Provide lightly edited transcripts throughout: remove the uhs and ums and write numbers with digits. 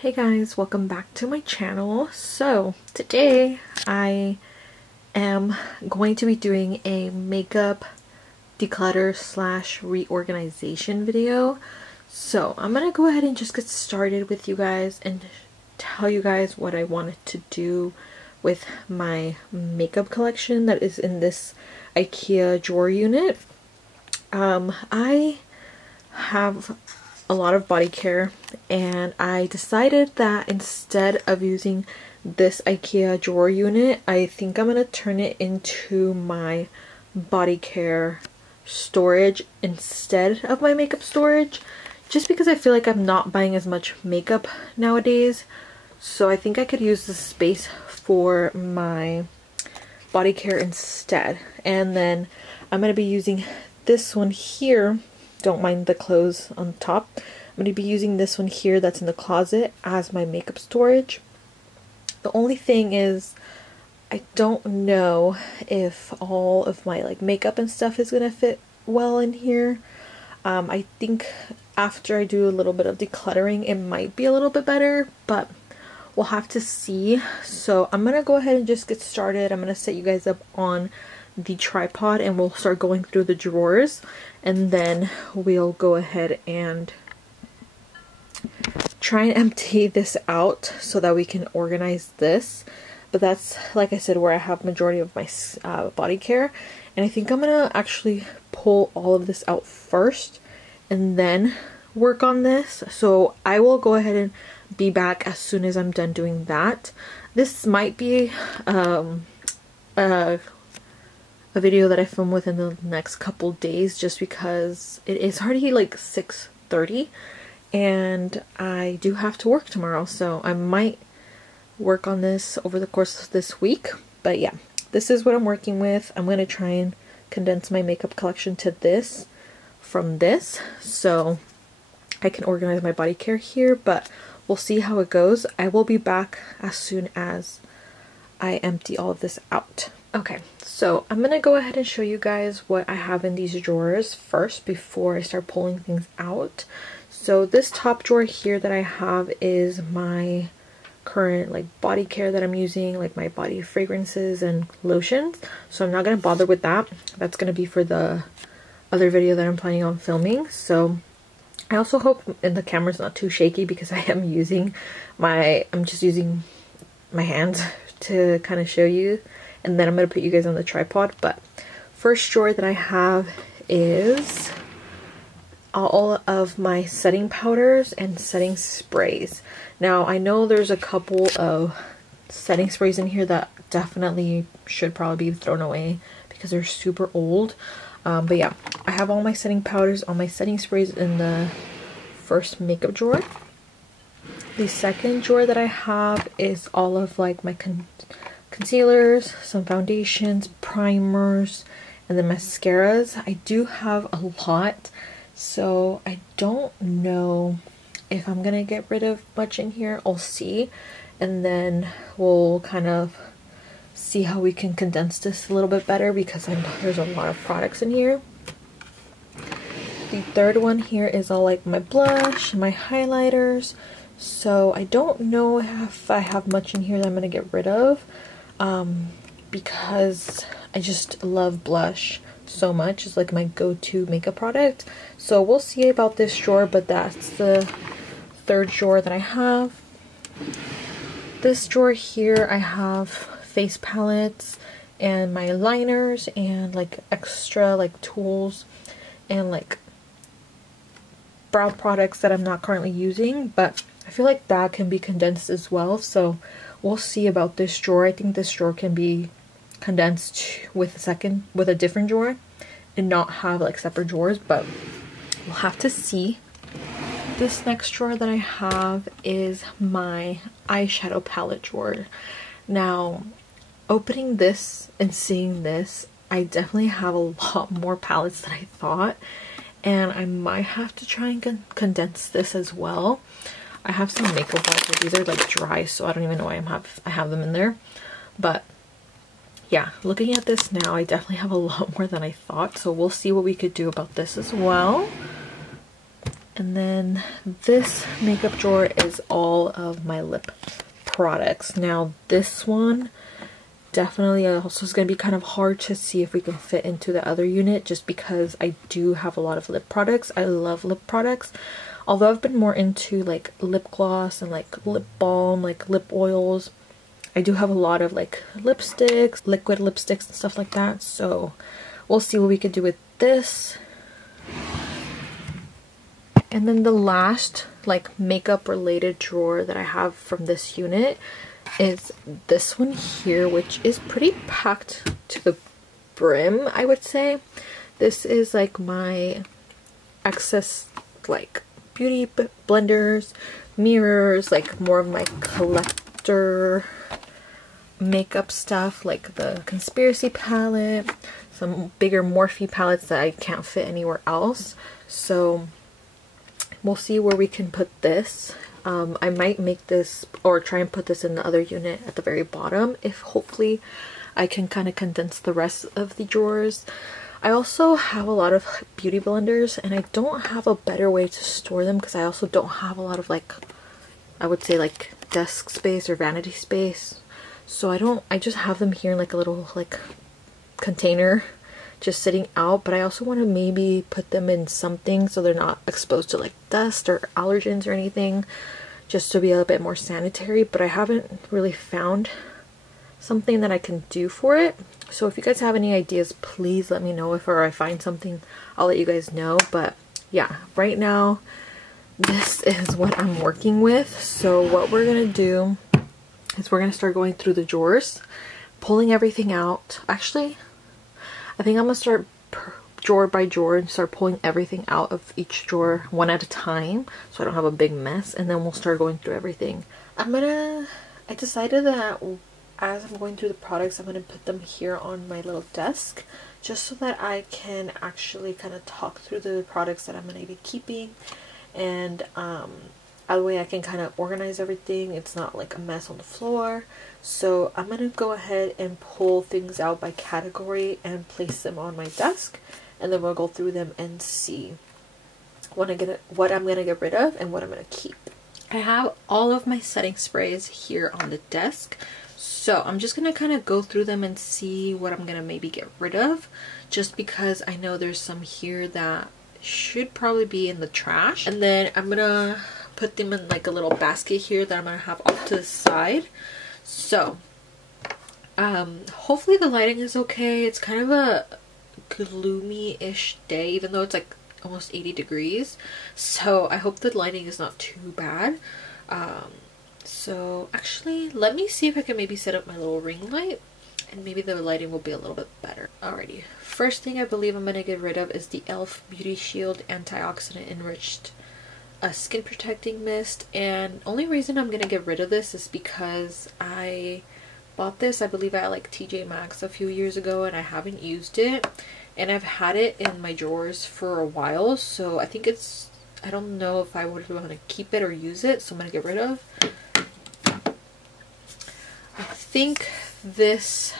Hey guys, welcome back to my channel. So today I am going to be doing a makeup declutter slash reorganization video. So I'm gonna go ahead and just get started with you guys and tell you guys what I wanted to do with my makeup collection that is in this IKEA drawer unit. I have a lot of body care, and I decided that instead of using this IKEA drawer unit, I think I'm gonna turn it into my body care storage instead of my makeup storage, just because I feel like I'm not buying as much makeup nowadays. So I think I could use the space for my body care instead. And then I'm gonna be using this one here. Don't mind the clothes on top. I'm going to be using this one here that's in the closet as my makeup storage. The only thing is I don't know if all of my makeup and stuff is going to fit well in here. I think after I do a little bit of decluttering it might be a little bit better, but we'll have to see. So I'm going to go ahead and just get started. I'm going to set you guys up on the tripod and we'll start going through the drawers, and then we'll go ahead and try and empty this out so that we can organize this. But that's, like I said, where I have majority of my body care, and I think I'm gonna actually pull all of this out first and then work on this. So I will go ahead and be back as soon as I'm done doing that. This might be a video that I film within the next couple days, just because it is already like 6:30 and I do have to work tomorrow, so I might work on this over the course of this week. But yeah, this is what I'm working with. I'm going to try and condense my makeup collection to this from this so I can organize my body care here, but we'll see how it goes. I will be back as soon as I empty all of this out. Okay, so I'm gonna go ahead and show you guys what I have in these drawers first before I start pulling things out. So this top drawer here that I have is my current body care that I'm using, my body fragrances and lotions. So I'm not gonna bother with that. That's gonna be for the other video that I'm planning on filming. So I also hope the camera's not too shaky, because I am using I'm just using my hands to kind of show you, and then I'm going to put you guys on the tripod. But first drawer that I have is all of my setting powders and setting sprays. Now I know there's a couple of setting sprays in here that definitely should probably be thrown away because they're super old. But yeah, I have all my setting powders, all my setting sprays in the first makeup drawer. The second drawer that I have is all of my concealers, some foundations, primers, and then mascaras. I do have a lot, so I don't know if I'm gonna get rid of much in here. I'll see, and then we'll kind of see how we can condense this a little bit better, because I know there's a lot of products in here. The third one here is all my blush, my highlighters. So I don't know if I have much in here that I'm gonna get rid of, because I just love blush so much. It's my go-to makeup product. So we'll see about this drawer, but that's the third drawer that I have. This drawer here, I have face palettes and my liners and extra tools and brow products that I'm not currently using, but I feel like that can be condensed as well. So we'll see about this drawer. I think this drawer can be condensed with a different drawer and not have separate drawers, but we'll have to see. This next drawer that I have is my eyeshadow palette drawer. Now, opening this and seeing this, I definitely have a lot more palettes than I thought, and I might have to try and condense this as well. I have some makeup wipes, but these are dry, so I don't even know why I have them in there. But yeah, looking at this now, I definitely have a lot more than I thought, so we'll see what we could do about this as well. And then this makeup drawer is all of my lip products. Now this one definitely also is going to be kind of hard to see if we can fit into the other unit, just because I do have a lot of lip products. I love lip products. Although I've been more into like lip gloss and like lip balm, like lip oils, I do have a lot of like lipsticks, liquid lipsticks and stuff like that. So we'll see what we can do with this. And then the last like makeup related drawer that I have from this unit is this one here, which is pretty packed to the brim, I would say. This is like my excess like beauty blenders, mirrors, like more of my collector makeup stuff, like the Conspiracy palette, some bigger Morphe palettes that I can't fit anywhere else. So we'll see where we can put this. I might make this or try and put this in the other unit at the very bottom, if hopefully I can kind of condense the rest of the drawers. I also have a lot of beauty blenders, and I don't have a better way to store them because I also don't have a lot of like, I would say like desk space or vanity space. So I just have them here in like a little like container just sitting out, but I also want to maybe put them in something so they're not exposed to like dust or allergens or anything, just to be a little bit more sanitary. But I haven't really found something that I can do for it. So if you guys have any ideas, please let me know. If I find something, I'll let you guys know. But yeah, right now this is what I'm working with. So what we're gonna do is we're gonna start going through the drawers, pulling everything out. Actually, I think I'm gonna start drawer by drawer and start pulling everything out of each drawer one at a time, so I don't have a big mess, and then we'll start going through everything. I decided that as I'm going through the products, I'm going to put them here on my little desk, just so that I can actually kind of talk through the products that I'm going to be keeping, and that way I can kind of organize everything. It's not like a mess on the floor. So I'm going to go ahead and pull things out by category and place them on my desk, and then we'll go through them and see what I'm going to get rid of and what I'm going to keep. I have all of my setting sprays here on the desk, so I'm just going to kind of go through them and see what I'm going to maybe get rid of, just because I know there's some here that should probably be in the trash. And then I'm going to put them in like a little basket here that I'm going to have off to the side. So hopefully the lighting is okay. It's kind of a gloomy-ish day, even though it's like almost 80 degrees. So I hope the lighting is not too bad. So actually, let me see if I can maybe set up my little ring light, and maybe the lighting will be a little bit better. Alrighty, first thing I believe I'm going to get rid of is the e.l.f. Beauty Shield Antioxidant Enriched Skin Protecting Mist. And only reason I'm going to get rid of this is because I bought this, I believe, at like TJ Maxx a few years ago, and I haven't used it, and I've had it in my drawers for a while, so I think it's, I don't know if I would want to keep it or use it, so I'm going to get rid of. I think this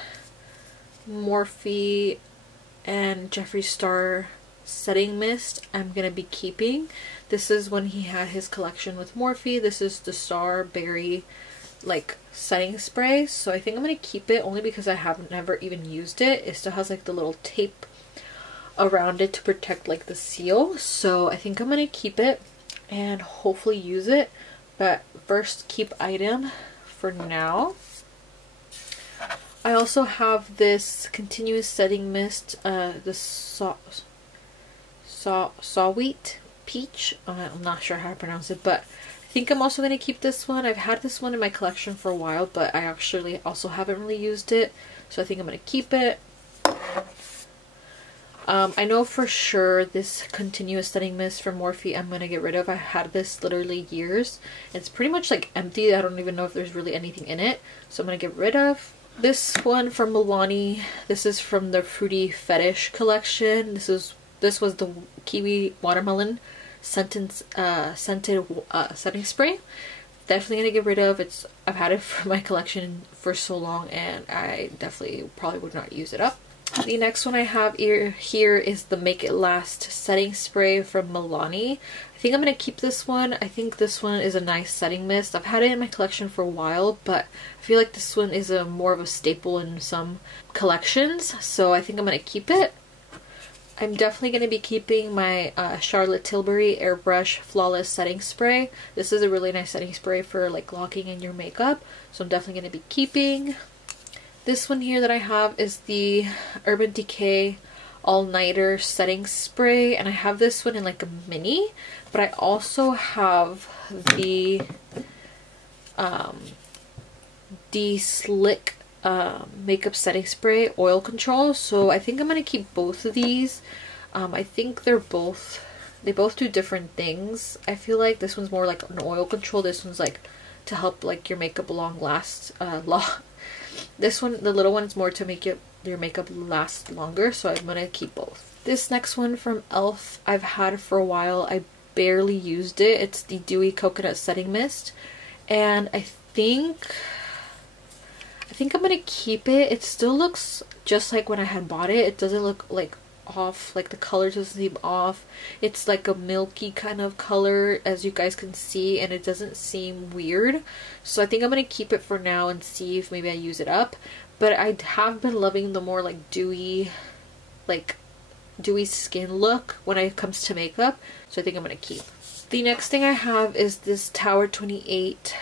Morphe and Jeffree Star setting mist I'm going to be keeping. This is when he had his collection with Morphe. This is the Starberry like setting spray, so I think I'm going to keep it only because I have never even used it. It still has like the little tape around it to protect like the seal, so I think I'm going to keep it and hopefully use it. But first, keep item for now. I also have this continuous setting mist, the Sawwheat Peach. I'm not sure how to pronounce it, but I think I'm also going to keep this one. I've had this one in my collection for a while, but I actually also haven't really used it, so I think I'm going to keep it. I know for sure this continuous setting mist from Morphe I'm going to get rid of. I had this literally years. It's pretty much like empty. I don't even know if there's really anything in it, so I'm going to get rid of. This one from Milani. This is from the Fruity Fetish collection. This was the Kiwi Watermelon scented setting spray. Definitely gonna get rid of. I've had it for my collection for so long, and I definitely probably would not use it up. The next one I have here is the Make It Last setting spray from Milani. I think I'm going to keep this one. I think this one is a nice setting mist. I've had it in my collection for a while, but I feel like this one is more of a staple in some collections, so I think I'm going to keep it. I'm definitely going to be keeping my Charlotte Tilbury Airbrush Flawless Setting Spray. This is a really nice setting spray for like locking in your makeup, so I'm definitely going to be keeping. This one here that I have is the Urban Decay All Nighter Setting Spray, and I have this one in like a mini, but I also have the Slick makeup setting spray oil control, so I think I'm gonna keep both of these. I think they both do different things. I feel like this one's more like an oil control, this one's like to help like your makeup this one, the little one, is more to make your makeup last longer, so I'm gonna keep both. This next one from e.l.f. I've had for a while. I barely used it. It's the Dewy Coconut Setting Mist, and I think I'm gonna keep it. It still looks just like when I had bought it. It doesn't look like off, like the color doesn't seem off. It's like a milky kind of color, as you guys can see, and it doesn't seem weird. So I think I'm gonna keep it for now and see if maybe I use it up. But I have been loving the more like dewy skin look when it comes to makeup, so I think I'm gonna keep. The next thing I have is this Tower 28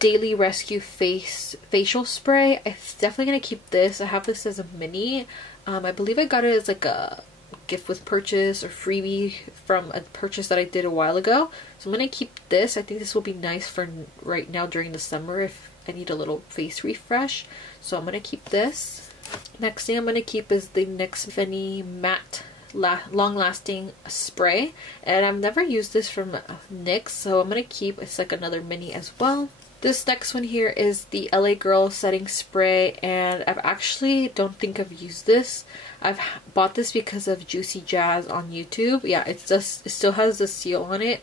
Daily Rescue facial spray. I'm definitely gonna keep this. I have this as a mini. I believe I got it as like a gift with purchase or freebie from a purchase that I did a while ago, so I'm gonna keep this. I think this will be nice for right now during the summer if I need a little face refresh, so I'm gonna keep this. Next thing I'm gonna keep is the NYX Veni Matte long-lasting spray, and I've never used this from NYX, so I'm gonna keep. It's like another mini as well. This next one here is the LA Girl setting spray, and I've actually don't think I've used this. I've bought this because of Juicy Jazz on YouTube. Yeah, it still has the seal on it,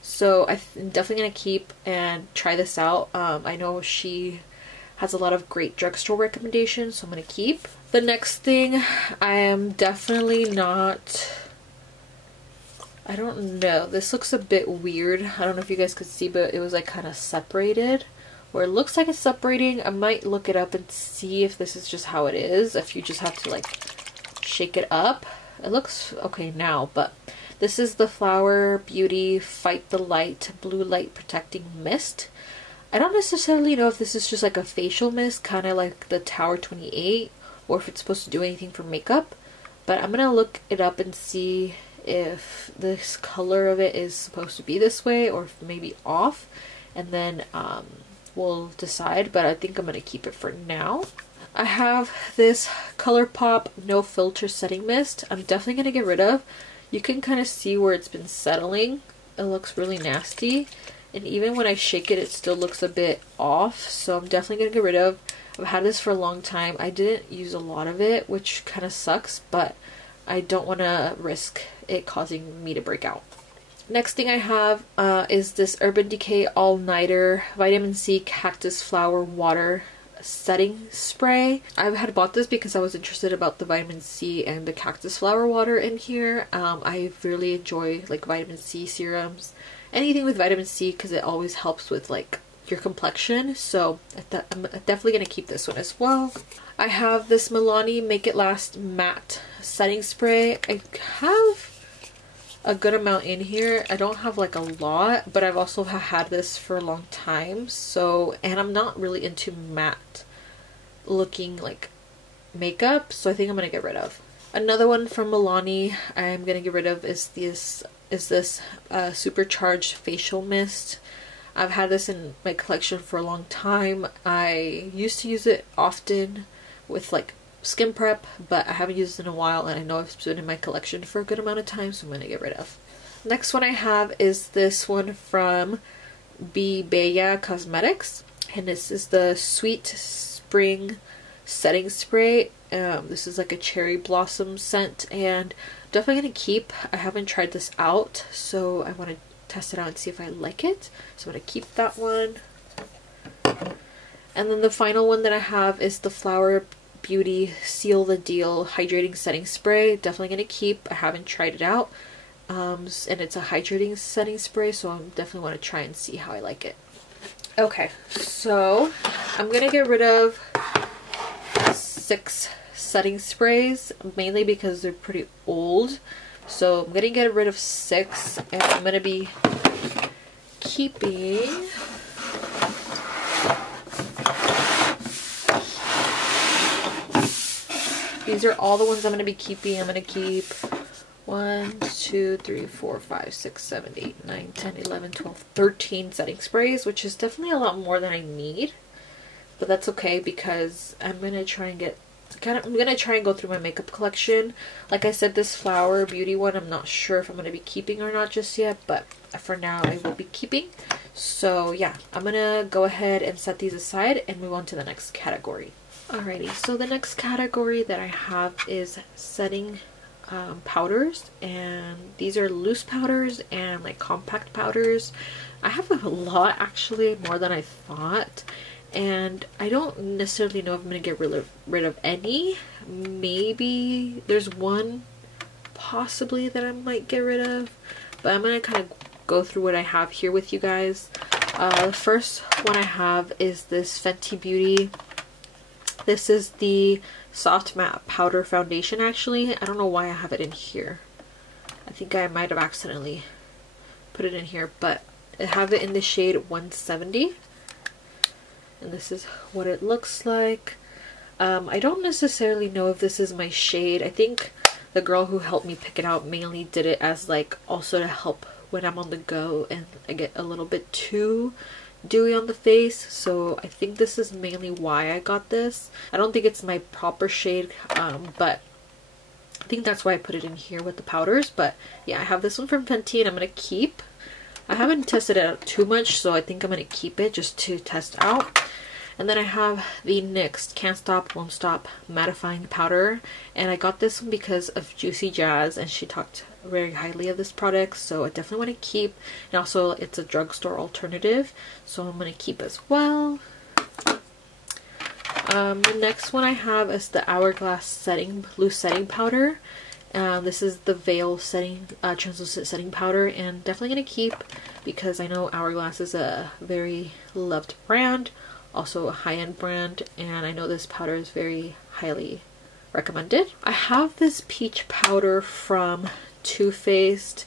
so I'm definitely gonna keep and try this out. I know she has a lot of great drugstore recommendations, so I'm gonna keep. The next thing, I am definitely not, I don't know, this looks a bit weird. I don't know if you guys could see, but it was like kind of separated, or it looks like it's separating. I might look it up and see if this is just how it is, if you just have to like shake it up. It looks okay now, but this is the Flower Beauty Fight the Light Blue Light Protecting Mist. I don't necessarily know if this is just like a facial mist, kind of like the Tower 28, or if it's supposed to do anything for makeup, but I'm gonna look it up and see if this color of it is supposed to be this way or if maybe off, and then we'll decide, but I think I'm gonna keep it for now. I have this ColourPop No Filter Setting Mist. I'm definitely gonna get rid of. You can kind of see where it's been settling. It looks really nasty, and even when I shake it, it still looks a bit off, so I'm definitely gonna get rid of. I've had this for a long time. I didn't use a lot of it, which kind of sucks, but I don't want to risk it causing me to break out. Next thing I have is this Urban Decay All Nighter Vitamin C Cactus Flower Water Setting Spray. I had bought this because I was interested about the vitamin C and the cactus flower water in here. I really enjoy like vitamin C serums, anything with vitamin C, because it always helps with like your complexion, so I'm definitely gonna keep this one as well. I have this Milani Make It Last Matte Setting Spray. I have a good amount in here. I don't have like a lot, but I've also had this for a long time, so, and I'm not really into matte looking like makeup, so I think I'm gonna get rid of. Another one from Milani I'm gonna get rid of is this Supercharged Facial Mist. I've had this in my collection for a long time. I used to use it often with like skin prep, but I haven't used it in a while, and I know it's been in my collection for a good amount of time, so I'm going to get rid of. Next one I have is this one from Be Bella Cosmetics, and this is the Sweet Spring Setting Spray. This is like a cherry blossom scent, and I'm definitely going to keep. I haven't tried this out, so I want to test it out and see if I like it, so I'm going to keep that one. And then the final one that I have is the Flower Beauty Seal the Deal Hydrating Setting Spray. Definitely going to keep. I haven't tried it out. And it's a hydrating setting spray, so I definitely want to try and see how I like it. Okay, so I'm going to get rid of 6 setting sprays, mainly because they're pretty old. So I'm going to get rid of 6, and I'm going to be keeping these are all the ones I'm going to be keeping. I'm going to keep 1, 2, 3, 4, 5, 6, 7, 8, 9, 10, 11, 12, 13 setting sprays, which is definitely a lot more than I need. But that's okay because I'm going to try and go through my makeup collection. Like I said, this Flower Beauty one, I'm not sure if I'm going to be keeping or not just yet, but for now I will be keeping. So yeah, I'm going to go ahead and set these aside and move on to the next category. Alrighty, so the next category that I have is setting powders, and these are loose powders and like compact powders. I have a lot, actually, more than I thought, and I don't necessarily know if I'm going to get rid of any. Maybe there's one possibly that I might get rid of, but I'm going to kind of go through what I have here with you guys. The first one I have is this Fenty Beauty. This is the Soft Matte Powder Foundation, actually. I don't know why I have it in here. I think I might have accidentally put it in here, but I have it in the shade 170. And this is what it looks like. I don't necessarily know if this is my shade. I think the girl who helped me pick it out mainly did it as like also to help when I'm on the go and I get a little bit too dewy on the face, so I think this is mainly why I got this. I don't think it's my proper shade, but I think that's why I put it in here with the powders. But yeah, I have this one from Fenty and I'm gonna keep. I haven't tested it out too much, so I think I'm gonna keep it just to test out. And then I have the NYX Can't Stop Won't Stop Mattifying Powder, and I got this one because of Juicy Jazz, and she talked very highly of this product, so I definitely want to keep. And also it's a drugstore alternative, so I'm going to keep as well. The next one I have is the Hourglass Loose Setting Powder. This is the Veil Translucent Setting Powder, and definitely going to keep because I know Hourglass is a very loved brand, also a high-end brand, and I know this powder is very highly recommended. I have this peach powder from Too Faced,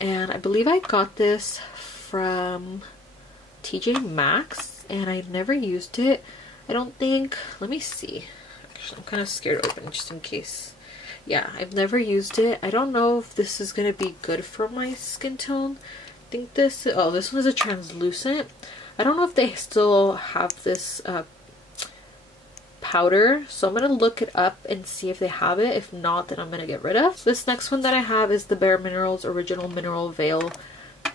and I believe I got this from TJ Maxx, and I never used it, I don't think. Let me see. Actually, I'm kind of scared to open just in case. Yeah, I've never used it. I don't know if this is going to be good for my skin tone. I think this one is a translucent. I don't know if they still have this powder, so I'm going to look it up and see if they have it. If not, then I'm going to get rid of. This next one that I have is the Bare Minerals Original Mineral Veil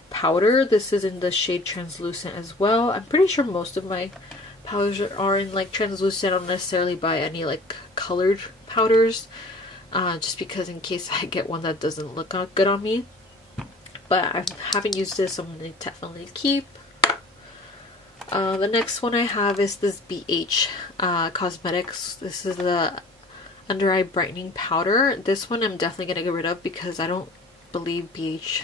Powder. This is in the shade Translucent as well. I'm pretty sure most of my powders are in like translucent. I don't necessarily buy any like colored powders, just because in case I get one that doesn't look good on me. But I haven't used this, so I'm going to definitely keep. The next one I have is this BH Cosmetics. This is the Under Eye Brightening Powder. This one I'm definitely going to get rid of because I don't believe BH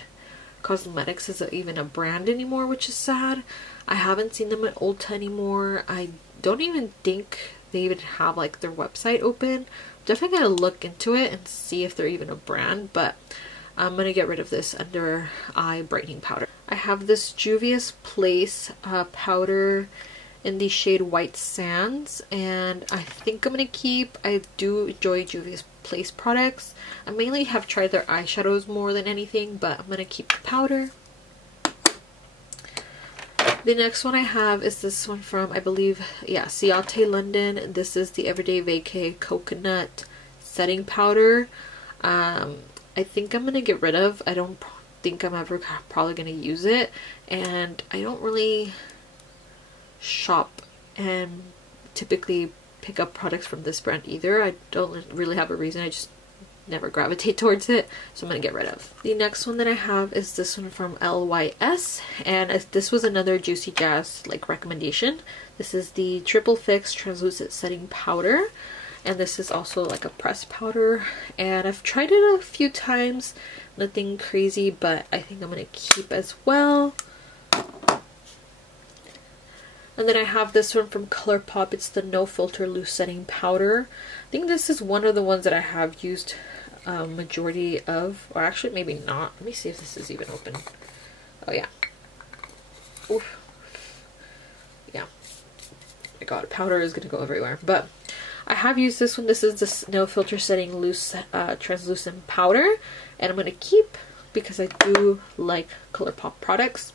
Cosmetics is even a brand anymore, which is sad. I haven't seen them at Ulta anymore. I don't even think they even have like their website open. Definitely going to look into it and see if they're even a brand, but I'm going to get rid of this Under Eye Brightening Powder. I have this Juvia's Place powder in the shade White Sands, and I think I'm going to keep. I do enjoy Juvia's Place products. I mainly have tried their eyeshadows more than anything, but I'm going to keep the powder. The next one I have is this one from, I believe, yeah, Ciate London. This is the Everyday Vacay Coconut Setting Powder. I think I'm going to get rid of. I don't think I'm ever probably going to use it, and I don't really shop and typically pick up products from this brand either. I don't really have a reason. I just never gravitate towards it, so I'm going to get rid of. The next one that I have is this one from LYS, and this was another Juicy Jazz like recommendation. This is the Triple Fix Translucent Setting Powder, And this is also like a pressed powder, and I've tried it a few times, nothing crazy, but I think I'm gonna keep as well. And then I have this one from ColourPop. It's the No Filter Loose Setting Powder. I think this is one of the ones that I have used majority of, or actually maybe not. Let me see if this is even open. Oh yeah. Oof. Yeah. Oh my god, powder is gonna go everywhere. But I have used this one. This is the No Filter Setting Loose Translucent Powder, and I'm gonna keep because I do like ColourPop products.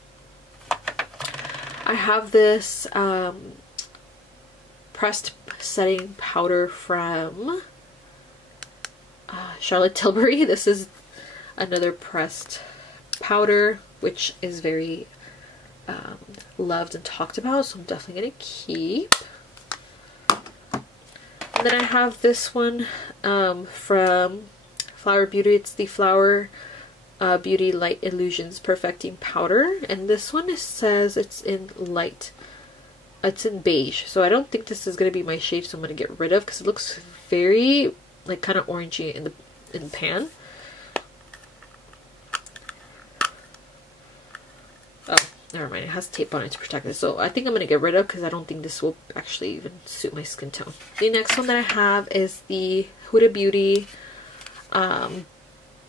I have this pressed setting powder from Charlotte Tilbury. This is another pressed powder, which is very loved and talked about, so I'm definitely going to keep. And then I have this one from Flower Beauty. It's the Flower Beauty Light Illusions Perfecting Powder, and this one says it's in light. It's in beige, so I don't think this is going to be my shade, so I'm going to get rid of because it looks very like kind of orangey in the pan. Oh, never mind, it has tape on it to protect it, so I think I'm going to get rid of because I don't think this will actually even suit my skin tone. The next one that I have is the Huda Beauty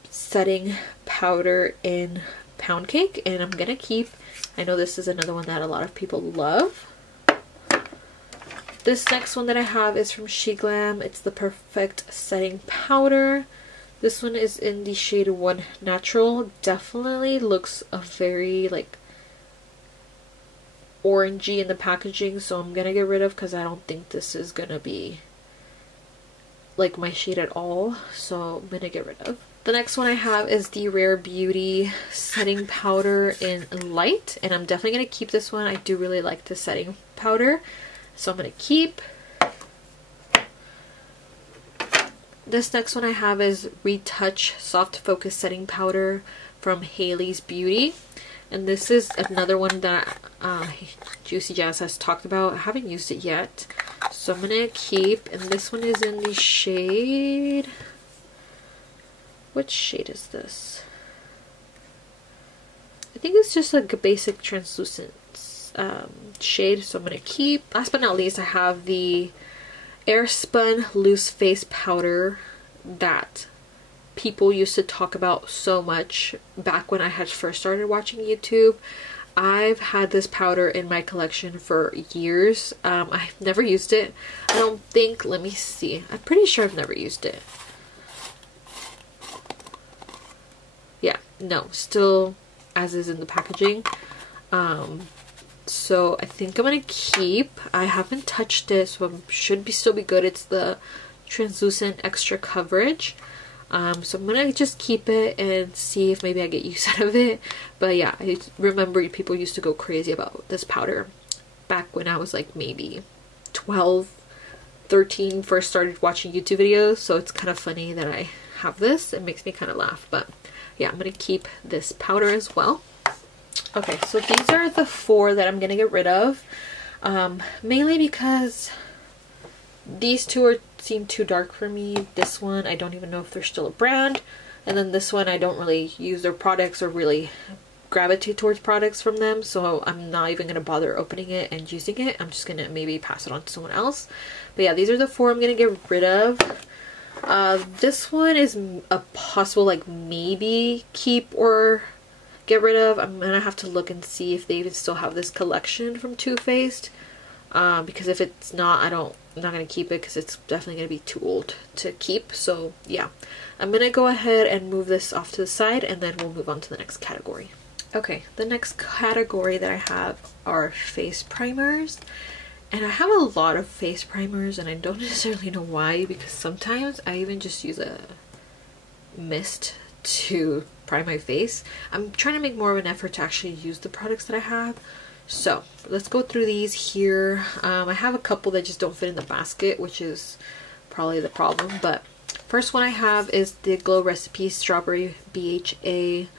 setting powder in Pound Cake, and I'm gonna keep. I know this is another one that a lot of people love. This next one that I have is from SheGlam. It's the Perfect Setting Powder. This one is in the shade 1 Natural. Definitely looks a very like orangey in the packaging, so I'm gonna get rid of because I don't think this is gonna be like my shade at all, so I'm gonna get rid of. The next one I have is the Rare Beauty setting powder in light, and I'm definitely going to keep this one. I do really like the setting powder, so I'm going to keep. This next one I have is Retouch Soft Focus Setting Powder from Hailey's Beauty, and this is another one that Juicy Jazz has talked about. I haven't used it yet, so I'm going to keep, and this one is in the shade... Which shade is this? I think it's just like a basic translucent shade, so I'm going to keep. Last but not least, I have the Airspun Loose Face Powder that people used to talk about so much back when I had first started watching YouTube. I've had this powder in my collection for years. I've never used it. I don't think, let me see. I'm pretty sure I've never used it. Yeah, no, still as is in the packaging. So I think I'm gonna keep. I haven't touched it, so it should still be good. It's the translucent extra coverage. So I'm gonna just keep it and see if maybe I get use out of it. But yeah, I remember people used to go crazy about this powder back when I was like maybe 12, 13, first started watching YouTube videos. So it's kind of funny that I have this. It makes me kind of laugh, but yeah, I'm gonna keep this powder as well. Okay, so these are the 4 that I'm gonna get rid of, mainly because these 2 seem too dark for me. This one, I don't even know if they're still a brand, and then this one, I don't really use their products or really gravitate towards products from them, so I'm not even gonna bother opening it and using it. I'm just gonna maybe pass it on to someone else. But yeah, these are the 4 I'm gonna get rid of. This one is a possible like maybe keep or get rid of. I'm gonna have to look and see if they even still have this collection from Too Faced, because if it's not, I'm not gonna keep it because it's definitely gonna be too old to keep. So yeah, I'm gonna go ahead and move this off to the side, and then we'll move on to the next category. Okay, the next category that I have are face primers. And I have a lot of face primers, and I don't necessarily know why, because sometimes I even just use a mist to prime my face. I'm trying to make more of an effort to actually use the products that I have. So let's go through these here. I have a couple that just don't fit in the basket, which is probably the problem. But first one I have is the Glow Recipe Strawberry BHA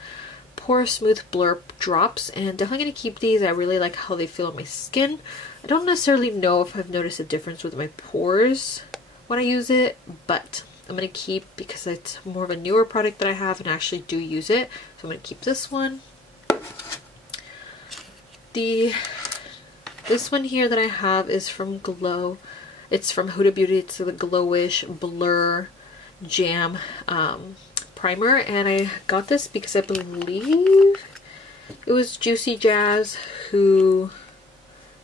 Pore Smooth Blur Drops, and definitely going to keep these. I really like how they feel on my skin. I don't necessarily know if I've noticed a difference with my pores when I use it, but I'm going to keep, because it's more of a newer product that I have and I actually do use it, so I'm going to keep this one. This one here that I have is from Glow. It's from Huda Beauty. It's the Glowish Blur Jam primer, and I got this because I believe it was Juicy Jazz who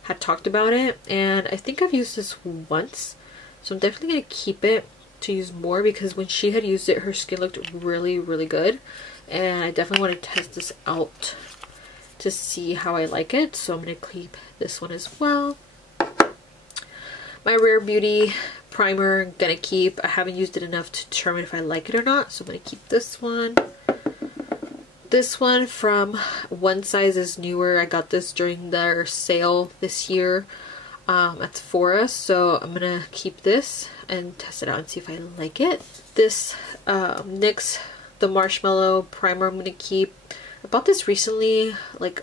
had talked about it, and I think I've used this once, so I'm definitely going to keep it to use more, because when she had used it, her skin looked really good, and I definitely want to test this out to see how I like it, so I'm going to keep this one as well. My Rare Beauty primer, I'm going to keep. I haven't used it enough to determine if I like it or not, so I'm going to keep this one. This one from One Size is Newer. I got this during their sale this year at Sephora, so I'm going to keep this and test it out and see if I like it. This NYX the Marshmallow primer I'm going to keep. I bought this recently, like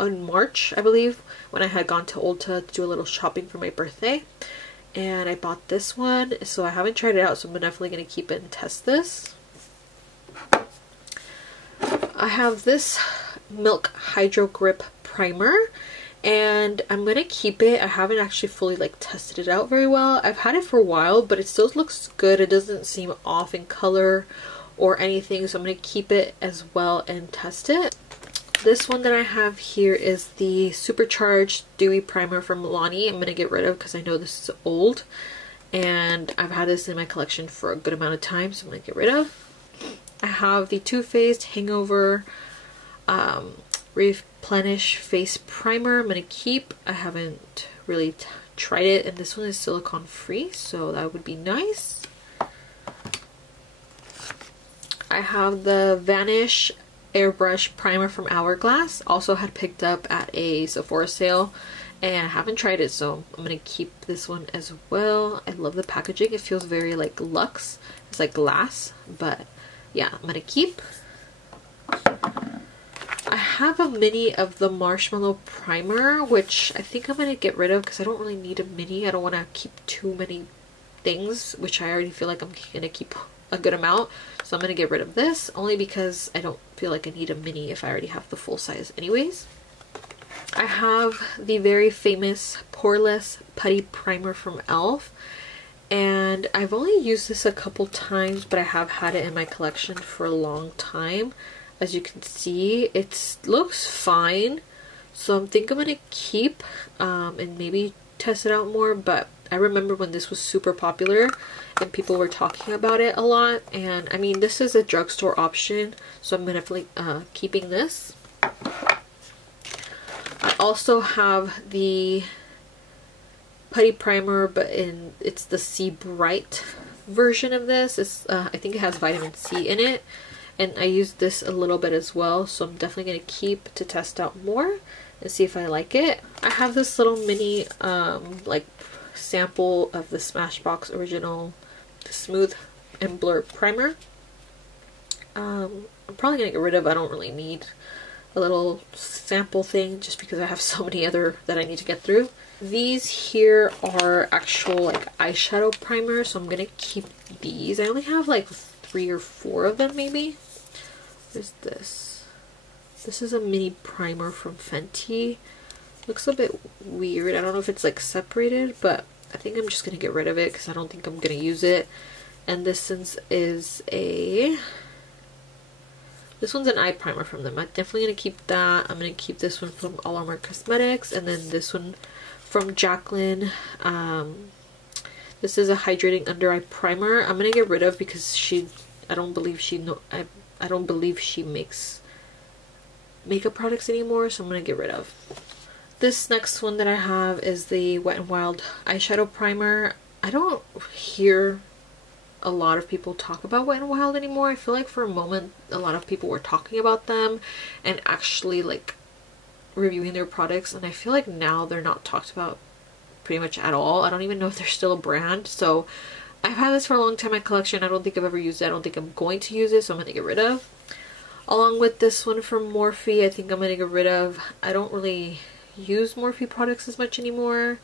in March, I believe, when I had gone to Ulta to do a little shopping for my birthday. And I bought this one, so I haven't tried it out, so I'm definitely going to keep it and test this. I have this Milk Hydro Grip primer, and I'm going to keep it. I haven't actually fully like tested it out very well. I've had it for a while, but it still looks good. It doesn't seem off in color or anything, so I'm going to keep it as well and test it. This one that I have here is the Supercharged Dewy Primer from Milani. I'm going to get rid of because I know this is old, and I've had this in my collection for a good amount of time, so I'm going to get rid of. I have the Too Faced Hangover Replenish Face Primer. I'm going to keep. I haven't really tried it, and this one is silicone free, so that would be nice. I have the Vanish Airbrush Primer from Hourglass. Also had picked up at a Sephora sale, and I haven't tried it, so I'm going to keep this one as well. I love the packaging. It feels very like luxe. It's like glass, but yeah, I'm going to keep. I have a mini of the Marshmallow Primer, which I think I'm going to get rid of because I don't really need a mini. I don't want to keep too many things, which I already feel like I'm going to keep a good amount, so I'm going to get rid of this, only because I don't feel like I need a mini if I already have the full size anyways. I have the very famous Poreless Putty Primer from e.l.f. and I've only used this a couple times, but I have had it in my collection for a long time. As you can see, it looks fine, so I think I'm going to keep and maybe test it out more, but I remember when this was super popular and people were talking about it a lot, and I mean, this is a drugstore option, so I'm definitely keeping this. I also have the putty primer, but it's the C Bright version of this. It's I think it has vitamin C in it, and I used this a little bit as well, so I'm definitely going to keep to test out more and see if I like it. I have this little mini like sample of the Smashbox Original Smooth and Blur Primer. I'm probably gonna get rid of. I don't really need a little sample thing just because I have so many other that I need to get through. These here are actual like eyeshadow primers, so I'm gonna keep these. I only have like 3 or 4 of them maybe. What is this? This is a mini primer from Fenty. Looks a bit weird. I don't know if it's like separated, but I think I'm just gonna get rid of it because I don't think I'm gonna use it. And this one's an eye primer from them. I'm definitely gonna keep that. I'm gonna keep this one from All Armor Cosmetics, and then this one from Jaclyn. This is a hydrating under eye primer. I'm gonna get rid of because I don't believe she makes makeup products anymore, so I'm gonna get rid of. This next one that I have is the Wet n Wild eyeshadow primer. I don't hear a lot of people talk about Wet n Wild anymore. I feel like for a moment a lot of people were talking about them and actually like reviewing their products, and I feel like now they're not talked about pretty much at all. I don't even know if they're still a brand. So I've had this for a long time in my collection. I don't think I've ever used it. I don't think I'm going to use it, so I'm going to get rid of. Along with this one from Morphe, I think I'm going to get rid of. I don't really use Morphe products as much anymore.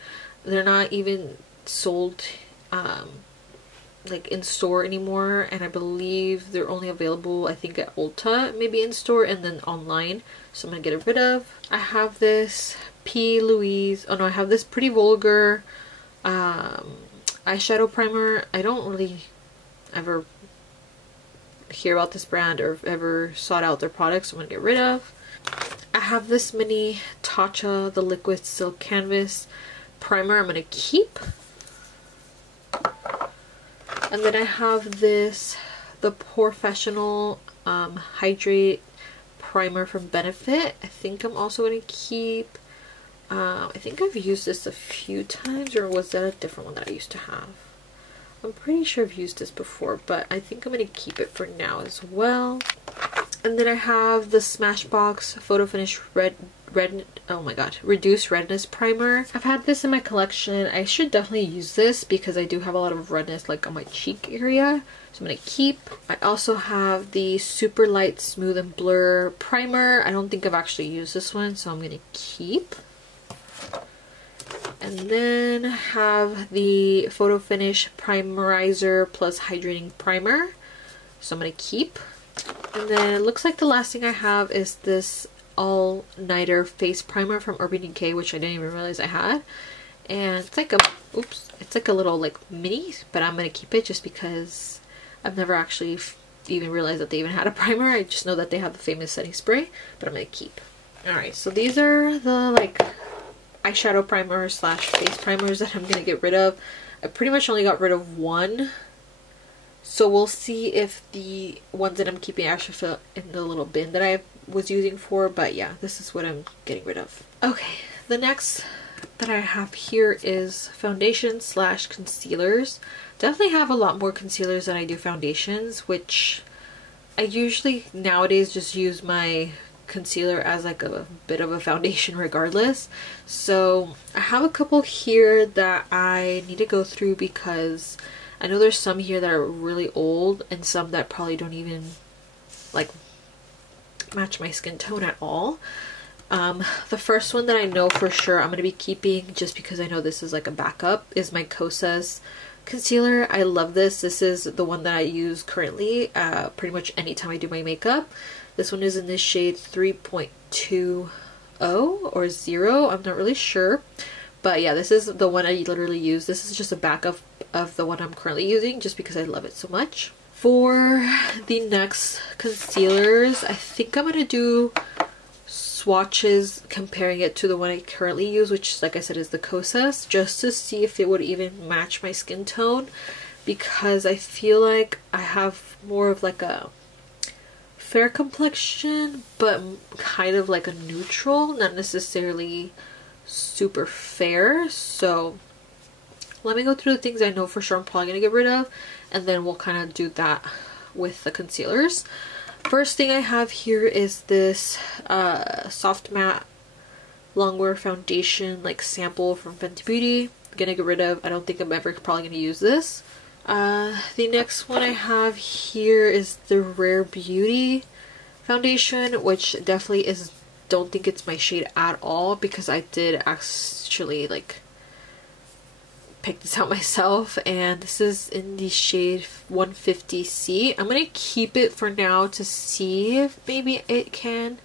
They're not even sold like in store anymore, and I believe they're only available, I think, at Ulta, maybe in store, and then online. So I'm gonna get it rid of. I have this P. Louise, oh no, I have this Pretty Vulgar eyeshadow primer. I don't really ever hear about this brand or ever sought out their products, so I'm gonna get rid of. I have this mini Tatcha the Liquid Silk Canvas primer I'm gonna keep. And then I have this, the Professional Hydrate Primer from Benefit. I think I'm also going to keep. I think I've used this a few times, or was that a different one that I used to have? I'm pretty sure I've used this before, but I think I'm going to keep it for now as well. And then I have the Smashbox Photo Finish Reduce Redness Primer. I've had this in my collection. I should definitely use this because I do have a lot of redness like on my cheek area. So I'm going to keep. I also have the Super Light Smooth and Blur Primer. I don't think I've actually used this one, so I'm going to keep. And then I have the Photo Finish Primerizer Plus Hydrating Primer. So I'm going to keep. And then it looks like the last thing I have is this All-Nighter Face Primer from Urban Decay, which I didn't even realize I had. And it's like a, oops, it's like a little like mini, but I'm going to keep it just because I've never actually even realized that they even had a primer. I just know that they have the famous setting spray, but I'm going to keep. Alright, so these are the like eyeshadow primer slash face primers that I'm going to get rid of. I pretty much only got rid of one. So we'll see if the ones that I'm keeping actually fit in the little bin that I was using for. But yeah, this is what I'm getting rid of. Okay, the next that I have here is foundation slash concealers. Definitely have a lot more concealers than I do foundations, which I usually nowadays just use my concealer as like a bit of a foundation regardless. So I have a couple here that I need to go through because I know there's some here that are really old and some that probably don't even like match my skin tone at all. The first one that I know for sure I'm going to be keeping, just because I know this is like a backup, is my Kosas concealer. I love this. This is the one that I use currently pretty much anytime I do my makeup. This one is in this shade 3.20 or 0. I'm not really sure. But yeah, this is the one I literally use. This is just a backup of the one I'm currently using just because I love it so much. For the next concealers, I think I'm going to do swatches comparing it to the one I currently use, which like I said is the Kosas, just to see if it would even match my skin tone, because I feel like I have more of like a fair complexion but kind of like a neutral, not necessarily super fair. So let me go through the things I know for sure I'm probably gonna get rid of, and then we'll kind of do that with the concealers. First thing I have here is this Soft Matte Longwear Foundation like sample from Fenty Beauty. I'm gonna get rid of. I don't think I'm ever probably gonna use this. The next one I have here is the Rare Beauty foundation, which definitely is, don't think it's my shade at all, because I did actually like pick this out myself, and this is in the shade 150C. I'm gonna keep it for now to see if maybe I can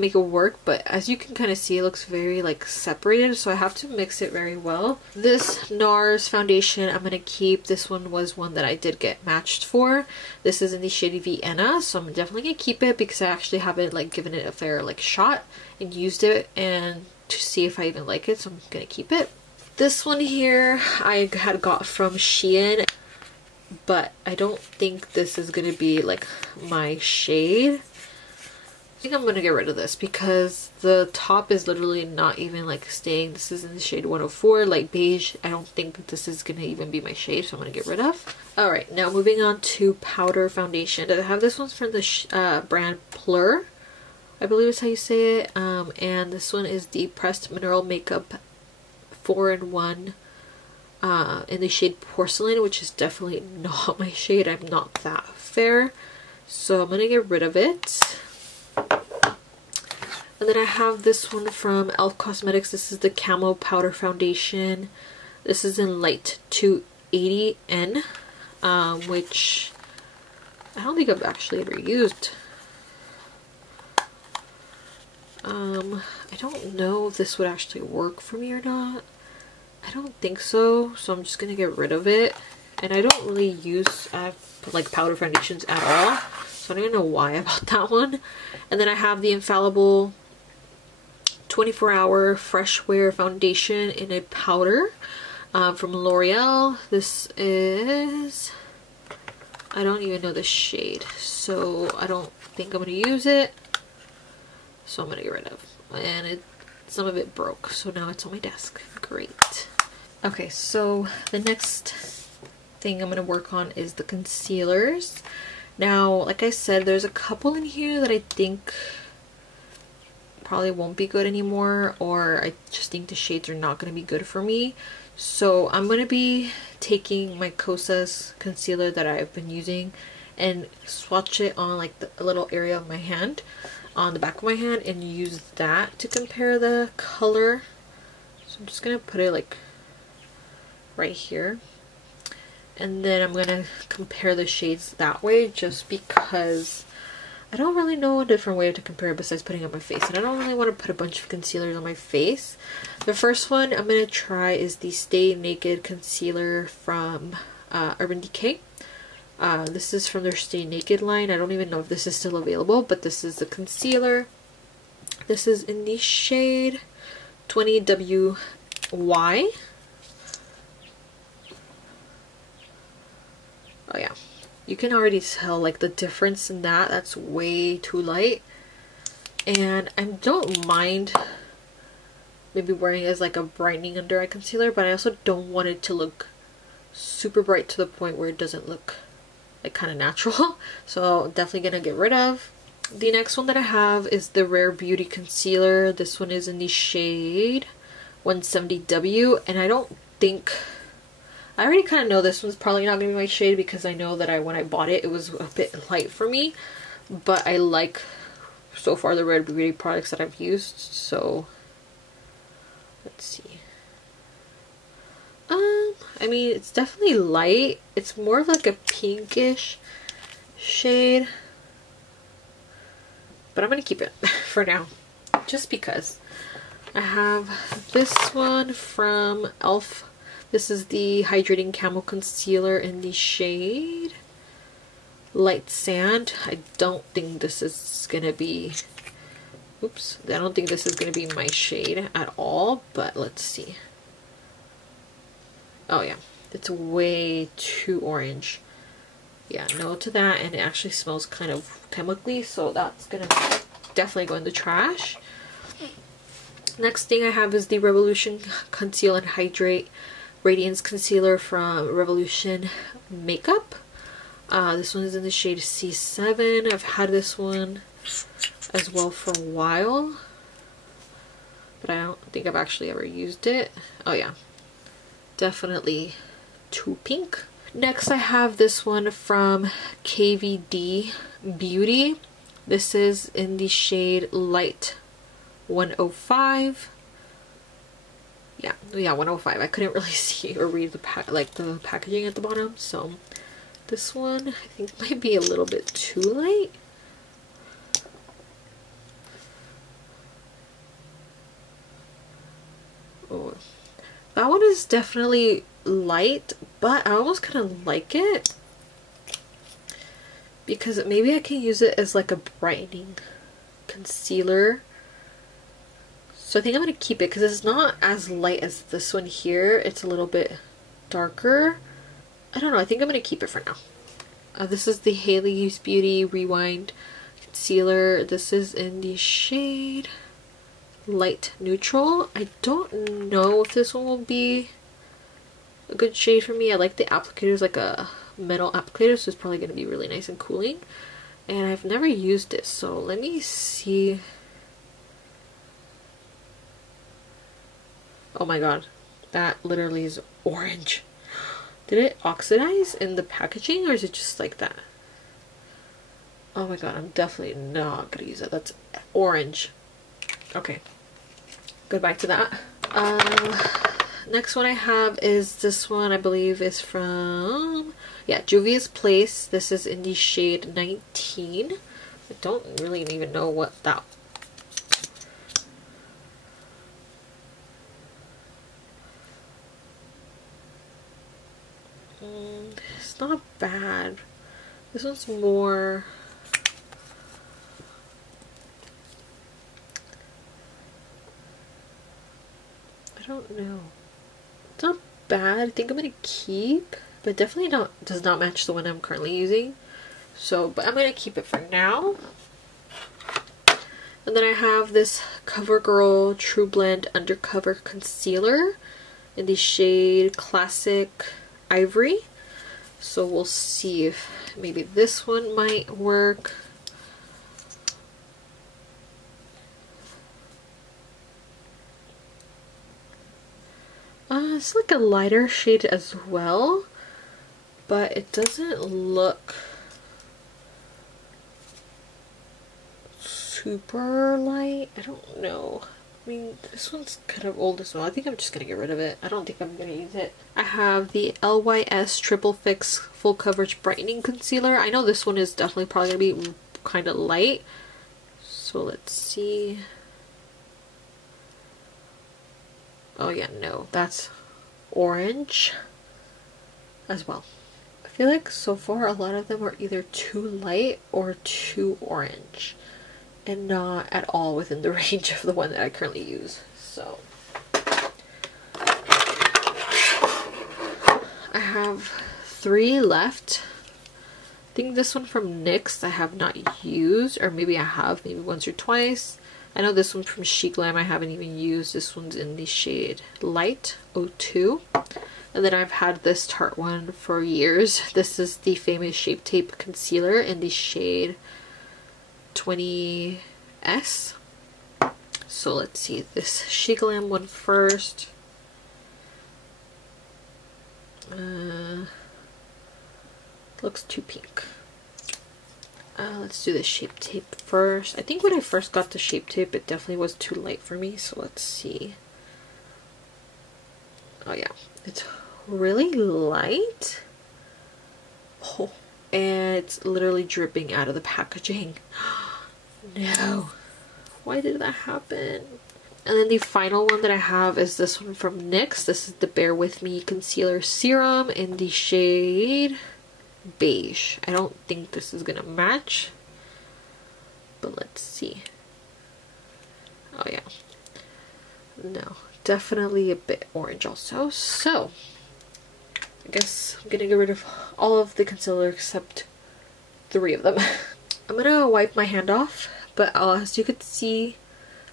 make it work, but as you can kind of see, it looks very like separated, so I have to mix it very well. This NARS foundation I'm gonna keep. This one was one that I did get matched for. This is in the shade Vienna, so I'm definitely gonna keep it because I actually haven't like given it a fair like shot and used it and to see if I even like it, so I'm gonna keep it. This one here I had got from Shein, but I don't think this is gonna be like my shade. I think I'm gonna get rid of this because the top is literally not even like staying. This is in the shade 104, like beige. I don't think this is gonna even be my shade, so I'm gonna get rid of. Alright, now moving on to powder foundation. I have this one's from the brand Plur, I believe is how you say it, and this one is the Pressed Mineral Makeup 4-in-1 in the shade Porcelain, which is definitely not my shade. I'm not that fair, so I'm gonna get rid of it. And then I have this one from e.l.f. Cosmetics. This is the Camo Powder Foundation. This is in light 2 80N, which I don't think I've actually ever used. I don't know if this would actually work for me or not. I don't think so, so I'm just gonna get rid of it. And I don't really use like powder foundations at all, so I don't even know why about that one. And then I have the Infallible 24-hour fresh wear foundation in a powder from L'Oreal. This is, I don't even know the shade, so I don't think I'm going to use it, so I'm going to get rid of. And some of it broke, so now it's on my desk. Great. Okay, so the next thing I'm going to work on is the concealers. Now, like I said, there's a couple in here that I think probably won't be good anymore, or I just think the shades are not going to be good for me. So I'm going to be taking my Kosas concealer that I've been using and swatch it on like a little area of my hand, on the back of my hand, and use that to compare the color. So I'm just going to put it like right here, and then I'm going to compare the shades that way, just because I don't really know a different way to compare besides putting it on my face, and I don't really want to put a bunch of concealers on my face. The first one I'm going to try is the Stay Naked concealer from Urban Decay. This is from their Stay Naked line. I don't even know if this is still available, but this is the concealer. This is in the shade 20WY. Oh yeah. You can already tell like the difference in that. That's way too light. And I don't mind maybe wearing it as like a brightening under eye concealer, but I also don't want it to look super bright to the point where it doesn't look like kind of natural. So definitely gonna get rid of. The next one that I have is the Rare Beauty concealer. This one is in the shade 170W, and I don't think, I already kind of know this one's probably not going to be my shade, because I know that when I bought it, it was a bit light for me. But I like, so far, the Rare Beauty products that I've used. So, let's see. I mean, it's definitely light. It's more of like a pinkish shade. But I'm going to keep it for now, just because. I have this one from e.l.f. This is the Hydrating Camel Concealer in the shade Light Sand. I don't think this is gonna be, oops, I don't think this is gonna be my shade at all, but let's see. Oh yeah, it's way too orange. Yeah, no to that, and it actually smells kind of chemically, so that's gonna definitely go in the trash. Next thing I have is the Revolution Conceal and Hydrate Radiance Concealer from Revolution Makeup. This one is in the shade C7. I've had this one as well for a while, but I don't think I've actually ever used it. Oh yeah, definitely too pink. Next I have this one from KVD Beauty. This is in the shade Light 105. Yeah, 105. I couldn't really see or read the the packaging at the bottom, so this one I think might be a little bit too light. Oh, that one is definitely light, but I almost kind of like it because maybe I can use it as like a brightening concealer. So I think I'm going to keep it because it's not as light as this one here. It's a little bit darker. I don't know. I think I'm going to keep it for now. This is the Hailey's Beauty Rewind Concealer. This is in the shade Light Neutral. I don't know if this one will be a good shade for me. I like the applicator. It's like a metal applicator, so it's probably going to be really nice and cooling. And I've never used it, so let me see. Oh my god, that literally is orange. Did it oxidize in the packaging, or is it just like that? Oh my god, I'm definitely not gonna use it. That's orange. Okay, goodbye to that. next one I have is this one. I believe is from, yeah, Juvia's Place. This is in the shade 19. I don't really even know what that. It's not bad. This one's more. I don't know. It's not bad. I think I'm gonna keep, but definitely does not match the one I'm currently using. So, but I'm gonna keep it for now. And then I have this CoverGirl True Blend Undercover Concealer in the shade Classic Ivory. So we'll see if maybe this one might work. It's like a lighter shade as well, but it doesn't look super light. I don't know. I mean, this one's kind of old as well. I think I'm just gonna get rid of it. I don't think I'm gonna use it. I have the LYS Triple Fix Full Coverage Brightening Concealer. I know this one is definitely probably gonna be kind of light. So let's see. Oh yeah, no, that's orange as well. I feel like so far a lot of them are either too light or too orange, and not at all within the range of the one that I currently use. So I have 3 left. I think this one from NYX I have not used, or maybe I have, maybe once or twice. I know this one from Chic Glam I haven't even used. This one's in the shade Light 02. And then I've had this Tarte one for years. This is the famous Shape Tape Concealer in the shade 20S. So let's see this Chic Glam one first. Looks too pink. Let's do the Shape Tape first. I think when I first got the Shape Tape, it definitely was too light for me. So let's see. Oh yeah, it's really light. Oh, and it's literally dripping out of the packaging. No, why did that happen? And then the final one that I have is this one from NYX. This is the Bear With Me Concealer Serum in the shade Beige. I don't think this is gonna match, but let's see. Oh yeah, no, definitely a bit orange also. So I guess I'm gonna get rid of all of the concealer except 3 of them. I'm gonna wipe my hand off, but as you could see,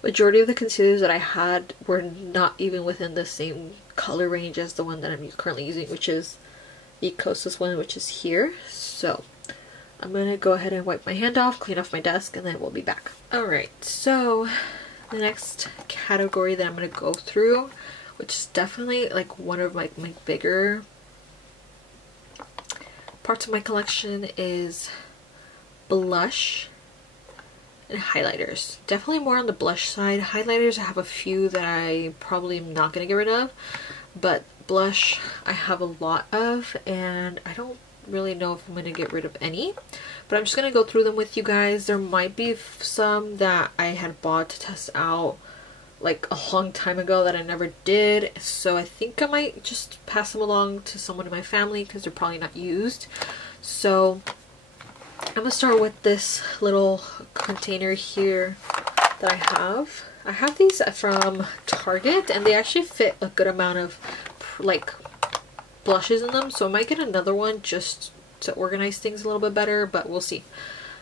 majority of the concealers that I had were not even within the same color range as the one that I'm currently using, which is the closest one, which is here. So I'm gonna go ahead and wipe my hand off, clean off my desk, and then we'll be back. Alright, so the next category that I'm gonna go through, which is definitely like one of my bigger parts of my collection, is blush and highlighters. Definitely more on the blush side. Highlighters, I have a few that I probably am not gonna get rid of, but blush I have a lot of, and I don't really know if I'm going to get rid of any, but I'm just going to go through them with you guys. There might be some that I had bought to test out like a long time ago that I never did, so I think I might just pass them along to someone in my family because they're probably not used. So I'm going to start with this little container here that I have. I have these from Target, and they actually fit a good amount of like blushes in them, so I might get another one just to organize things a little bit better, but we'll see.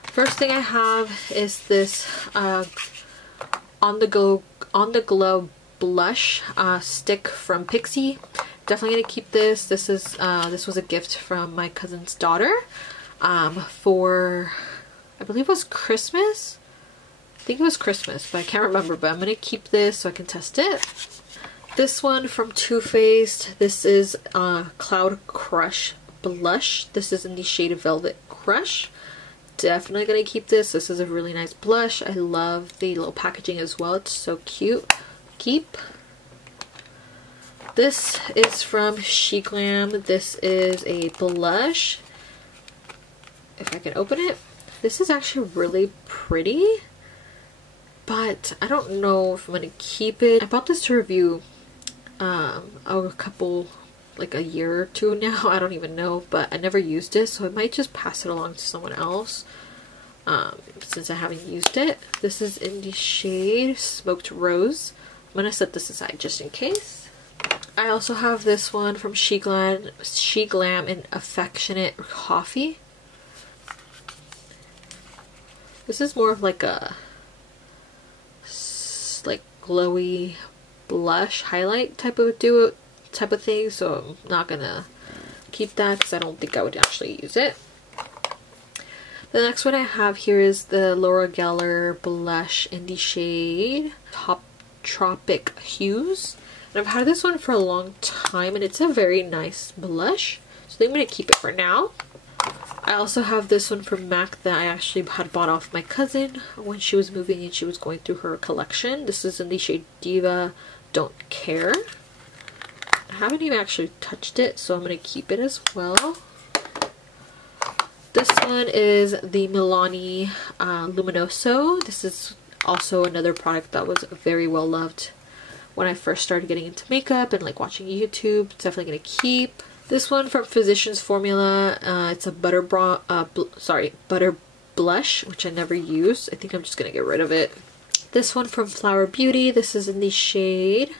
First thing I have is this on the glow blush stick from Pixi. Definitely gonna keep this. This was a gift from my cousin's daughter for, I believe it was Christmas. I think it was Christmas, but I can't remember, but I'm gonna keep this so I can test it. This one from Too Faced. This is Cloud Crush blush. This is in the shade of Velvet Crush. Definitely gonna keep this. This is a really nice blush. I love the little packaging as well. It's so cute. Keep. This is from SheGlam. This is a blush. If I can open it. This is actually really pretty, but I don't know if I'm going to keep it. I bought this to review a couple, like a year or two now. I don't even know, but I never used it, so I might just pass it along to someone else since I haven't used it. This is in the shade Smoked Rose. I'm going to set this aside just in case. I also have this one from SheGlam in Affectionate Coffee. This is more of like a glowy blush highlight type of thing, so I'm not gonna keep that because I don't think I would actually use it. The next one I have here is the Laura Geller blush in the shade Top Tropic Hues. And I've had this one for a long time and it's a very nice blush, so I think I'm gonna keep it for now. I also have this one from MAC that I actually had bought off my cousin when she was moving and she was going through her collection. This is in the shade Diva Don't Care. I haven't even actually touched it, so I'm going to keep it as well. This one is the Milani Luminoso. This is also another product that was very well loved when I first started getting into makeup and like watching YouTube. It's definitely going to keep. This one from Physicians Formula, it's a butter blush, which I never use. I think I'm just gonna get rid of it. This one from Flower Beauty, this is in the shade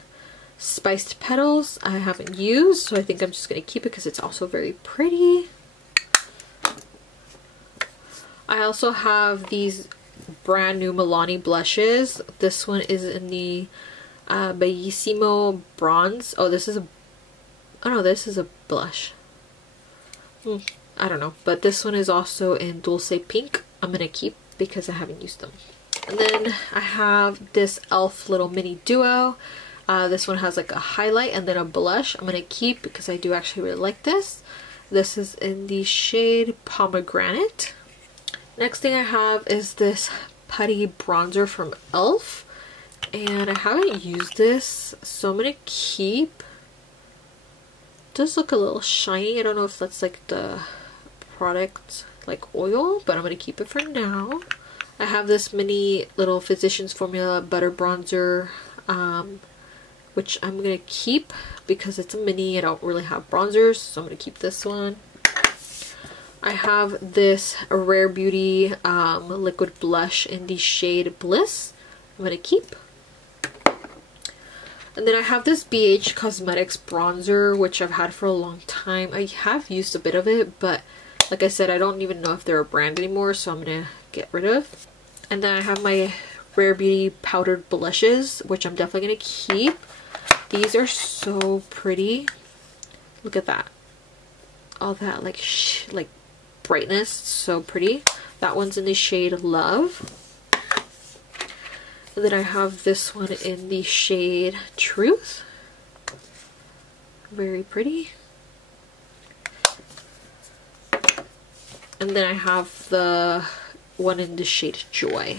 Spiced Petals. I haven't used, so I think I'm just gonna keep it because it's also very pretty. I also have these brand new Milani blushes. This one is in the Bellissimo Bronze. Oh, this is a this is a blush. I don't know, but this one is also in Dulce Pink. I'm gonna keep because I haven't used them. And then I have this e.l.f. little mini duo. This one has like a highlight and then a blush. I'm gonna keep because I do actually really like this. This is in the shade Pomegranate. Next thing I have is this putty bronzer from e.l.f. and I haven't used this, so I'm gonna keep. It does look a little shiny. I don't know if that's like the product like oil, but I'm gonna keep it for now. I have this mini little Physicians Formula butter bronzer, which I'm gonna keep because it's a mini. I don't really have bronzers, so I'm gonna keep this one. I have this Rare Beauty liquid blush in the shade Bliss. I'm gonna keep. And then I have this BH Cosmetics bronzer, which I've had for a long time. I have used a bit of it, but like I said, I don't even know if they're a brand anymore, so I'm gonna get rid of. And then I have my Rare Beauty powdered blushes, which I'm definitely gonna keep. These are so pretty. Look at that. All that like brightness, so pretty. That one's in the shade Love. And then I have this one in the shade Truth. Very pretty. And then I have the one in the shade Joy.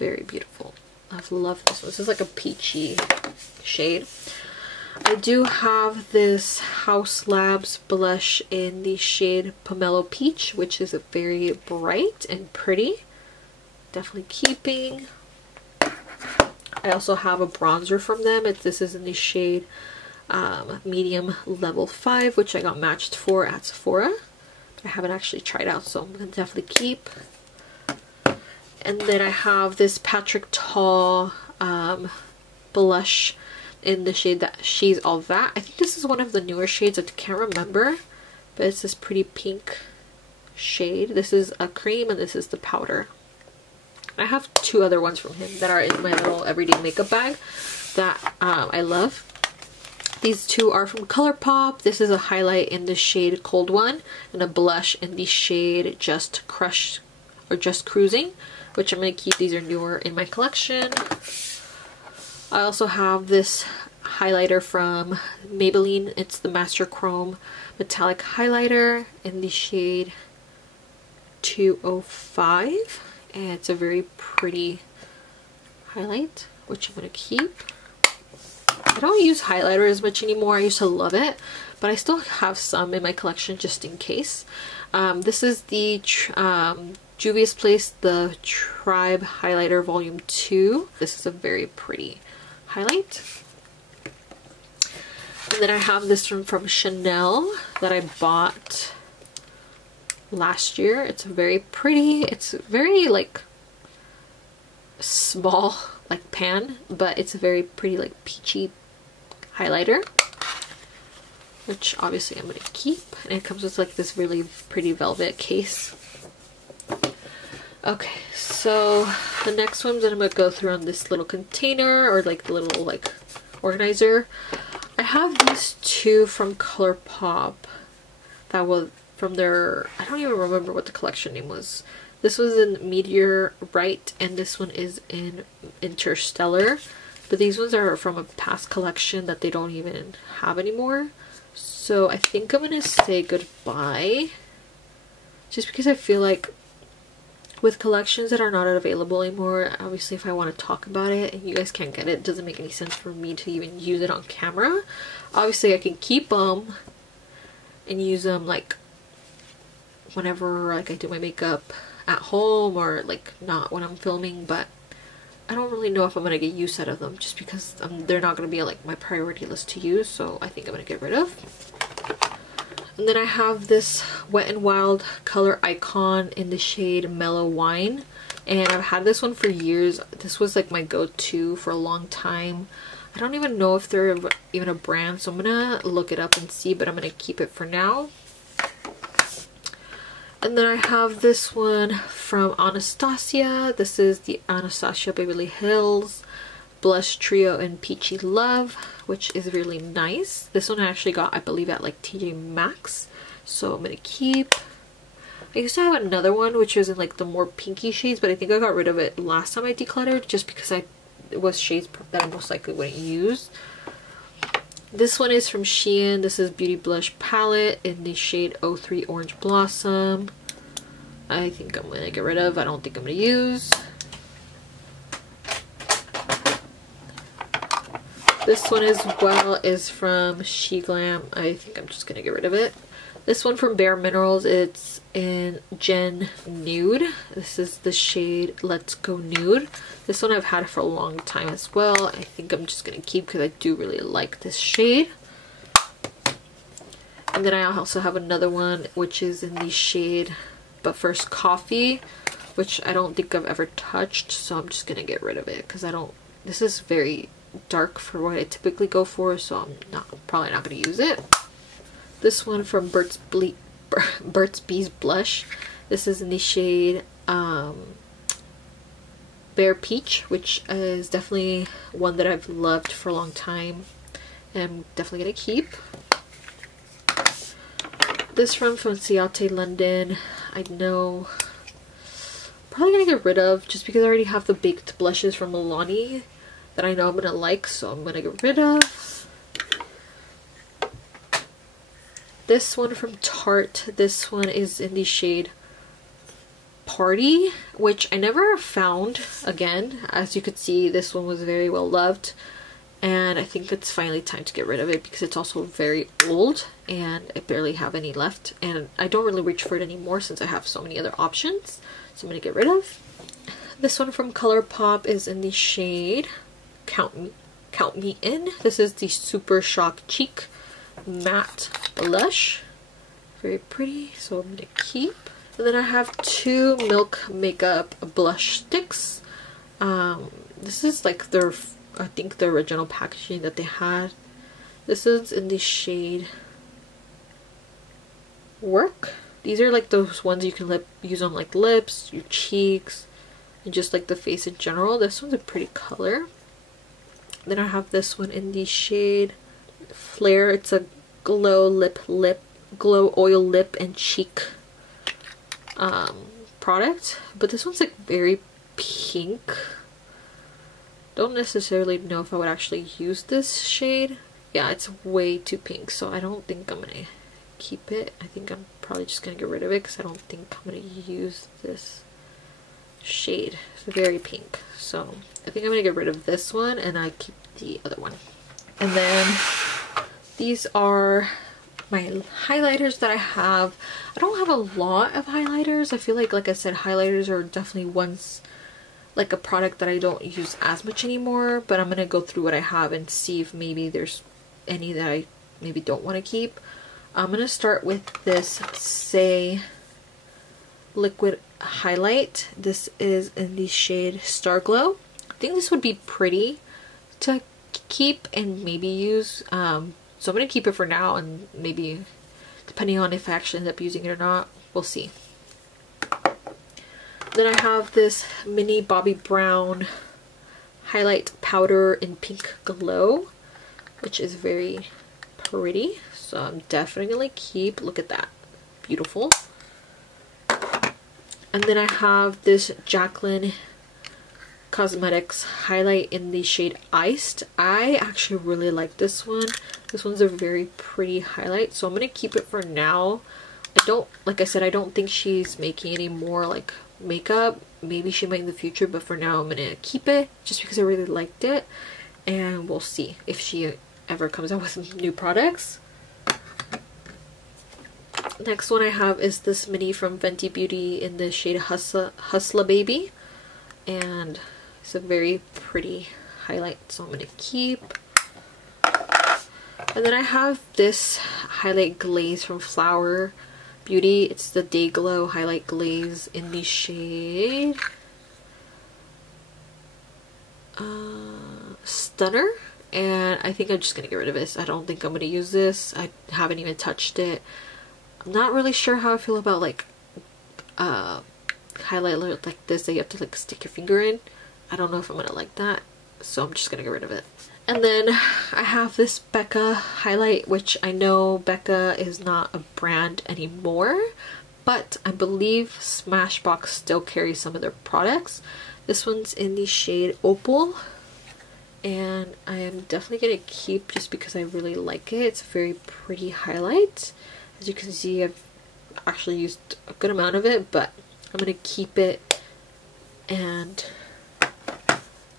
Very beautiful. I love this one. This is like a peachy shade. I do have this House Labs blush in the shade Pomelo Peach, which is very bright and pretty. Definitely keeping. I also have a bronzer from them. This is in the shade Medium Level 5, which I got matched for at Sephora. I haven't actually tried out, so I'm going to definitely keep. And then I have this Patrick Ta blush in the shade that She's All That. I think this is one of the newer shades. I can't remember, but it's this pretty pink shade. This is a cream and this is the powder. I have two other ones from him that are in my little everyday makeup bag that I love. These two are from ColourPop. This is a highlight in the shade Cold One and a blush in the shade Just Crush or Just Cruising, which I'm going to keep. These are newer in my collection. I also have this highlighter from Maybelline. It's the Master Chrome Metallic Highlighter in the shade 205. And it's a very pretty highlight, which I'm going to keep. I don't use highlighter as much anymore. I used to love it, but I still have some in my collection just in case. This is the Juvia's Place, the Tribe Highlighter Volume 2. This is a very pretty highlight. And then I have this one from Chanel that I bought last year. It's very pretty. It's very like small like pan, but it's a very pretty like peachy highlighter, which obviously I'm gonna keep. And it comes with like this really pretty velvet case. Okay, so the next ones that I'm gonna go through on this little container, or like the little like organizer. I have these two from ColourPop that was from their, I don't even remember what the collection name was. This was in Meteorite and this one is in Interstellar. But these ones are from a past collection that they don't even have anymore. So I think I'm gonna say goodbye. Just because I feel like with collections that are not available anymore, obviously if I want to talk about it and you guys can't get it, it doesn't make any sense for me to even use it on camera. Obviously I can keep them and use them like whenever like I do my makeup at home, or like not when I'm filming, but I don't really know if I'm gonna get use out of them just because they're not gonna be like my priority list to use, so I think I'm gonna get rid of. And then I have this Wet n Wild color icon in the shade Mellow Wine, and I've had this one for years. This was like my go-to for a long time. I don't even know if they're even a brand, so I'm gonna look it up and see, but I'm gonna keep it for now. And then I have this one from Anastasia. This is the Anastasia Beverly Hills Blush Trio in Peachy Love, which is really nice. This one I actually got, I believe, at like TJ Maxx, so I'm gonna keep. I used to have another one which was in like the more pinky shades, but I think I got rid of it last time I decluttered just because it was shades that I most likely wouldn't use. This one is from Shein. This is Beauty Blush Palette in the shade 03 Orange Blossom. I think I'm gonna get rid of. I don't think I'm gonna use. This one as well is from She Glam. I think I'm just gonna get rid of it. This one from Bare Minerals, it's in Gen Nude. This is the shade Let's Go Nude. This one I've had for a long time as well. I think I'm just gonna keep because I do really like this shade. And then I also have another one which is in the shade But First Coffee, which I don't think I've ever touched, so I'm just gonna get rid of it because I don't, this is very dark for what I typically go for, so I'm probably not going to use it. This one from Burt's Bees Blush. This is in the shade Bare Peach, which is definitely one that I've loved for a long time and I'm definitely going to keep. This one from Ciate London, I know probably going to get rid of just because I already have the baked blushes from Milani that I know I'm gonna like, so I'm gonna get rid of. This one from Tarte. This one is in the shade Party, which I never found again. As you could see, this one was very well loved, and I think it's finally time to get rid of it because it's also very old and I barely have any left, and I don't really reach for it anymore since I have so many other options, so I'm gonna get rid of. This one from ColourPop is in the shade Count Me In. This is the Super Shock Cheek Matte Blush. Very pretty, so I'm gonna keep. And then I have two Milk Makeup blush sticks. This is like their, I think the original packaging that they had. This is in the shade Work. These are like those ones you can use on like lips, your cheeks, and just like the face in general. This one's a pretty color. Then I have this one in the shade Flare. It's a glow oil lip and cheek product, but this one's like very pink. Don't necessarily know if I would actually use this shade. Yeah, it's way too pink, so I don't think I'm gonna keep it. I think I'm probably just gonna get rid of it because I don't think I'm gonna use this shade. It's very pink, so I think I'm gonna get rid of this one and I keep the other one. And then these are my highlighters that I have. I don't have a lot of highlighters. I feel like I said, highlighters are definitely like a product that I don't use as much anymore, but I'm gonna go through what I have and see if maybe there's any that I maybe don't want to keep. I'm gonna start with this Say liquid highlight. This is in the shade Star Glow. I think this would be pretty to keep and maybe use, so I'm gonna keep it for now, and maybe depending on if I actually end up using it or not, we'll see. Then I have this mini Bobbi Brown highlight powder in Pink Glow, which is very pretty, so I'm definitely gonna keep. Look at that, beautiful. And then I have this Jaclyn Cosmetics highlight in the shade Iced. I actually really like this one. This one's a very pretty highlight, so I'm gonna keep it for now. Like I said, I don't think she's making any more like makeup. Maybe she might in the future, but for now I'm gonna keep it just because I really liked it, and we'll see if she ever comes out with new products. Next one I have is this mini from Fenty Beauty in the shade Hustla Baby, and it's a very pretty highlight, so I'm gonna keep. And then I have this highlight glaze from Flower Beauty. It's the Day Glow highlight glaze in the shade Stunner, and I think I'm just gonna get rid of this. I don't think I'm gonna use this. I haven't even touched it. I'm not really sure how I feel about like highlighter like this that you have to like stick your finger in. I don't know if I'm gonna like that, so I'm just gonna get rid of it. And then I have this Becca highlight, which I know Becca is not a brand anymore, but I believe Smashbox still carries some of their products. This one's in the shade Opal, and I am definitely gonna keep just because I really like it. It's a very pretty highlight. As you can see, I've actually used a good amount of it, but I'm gonna keep it and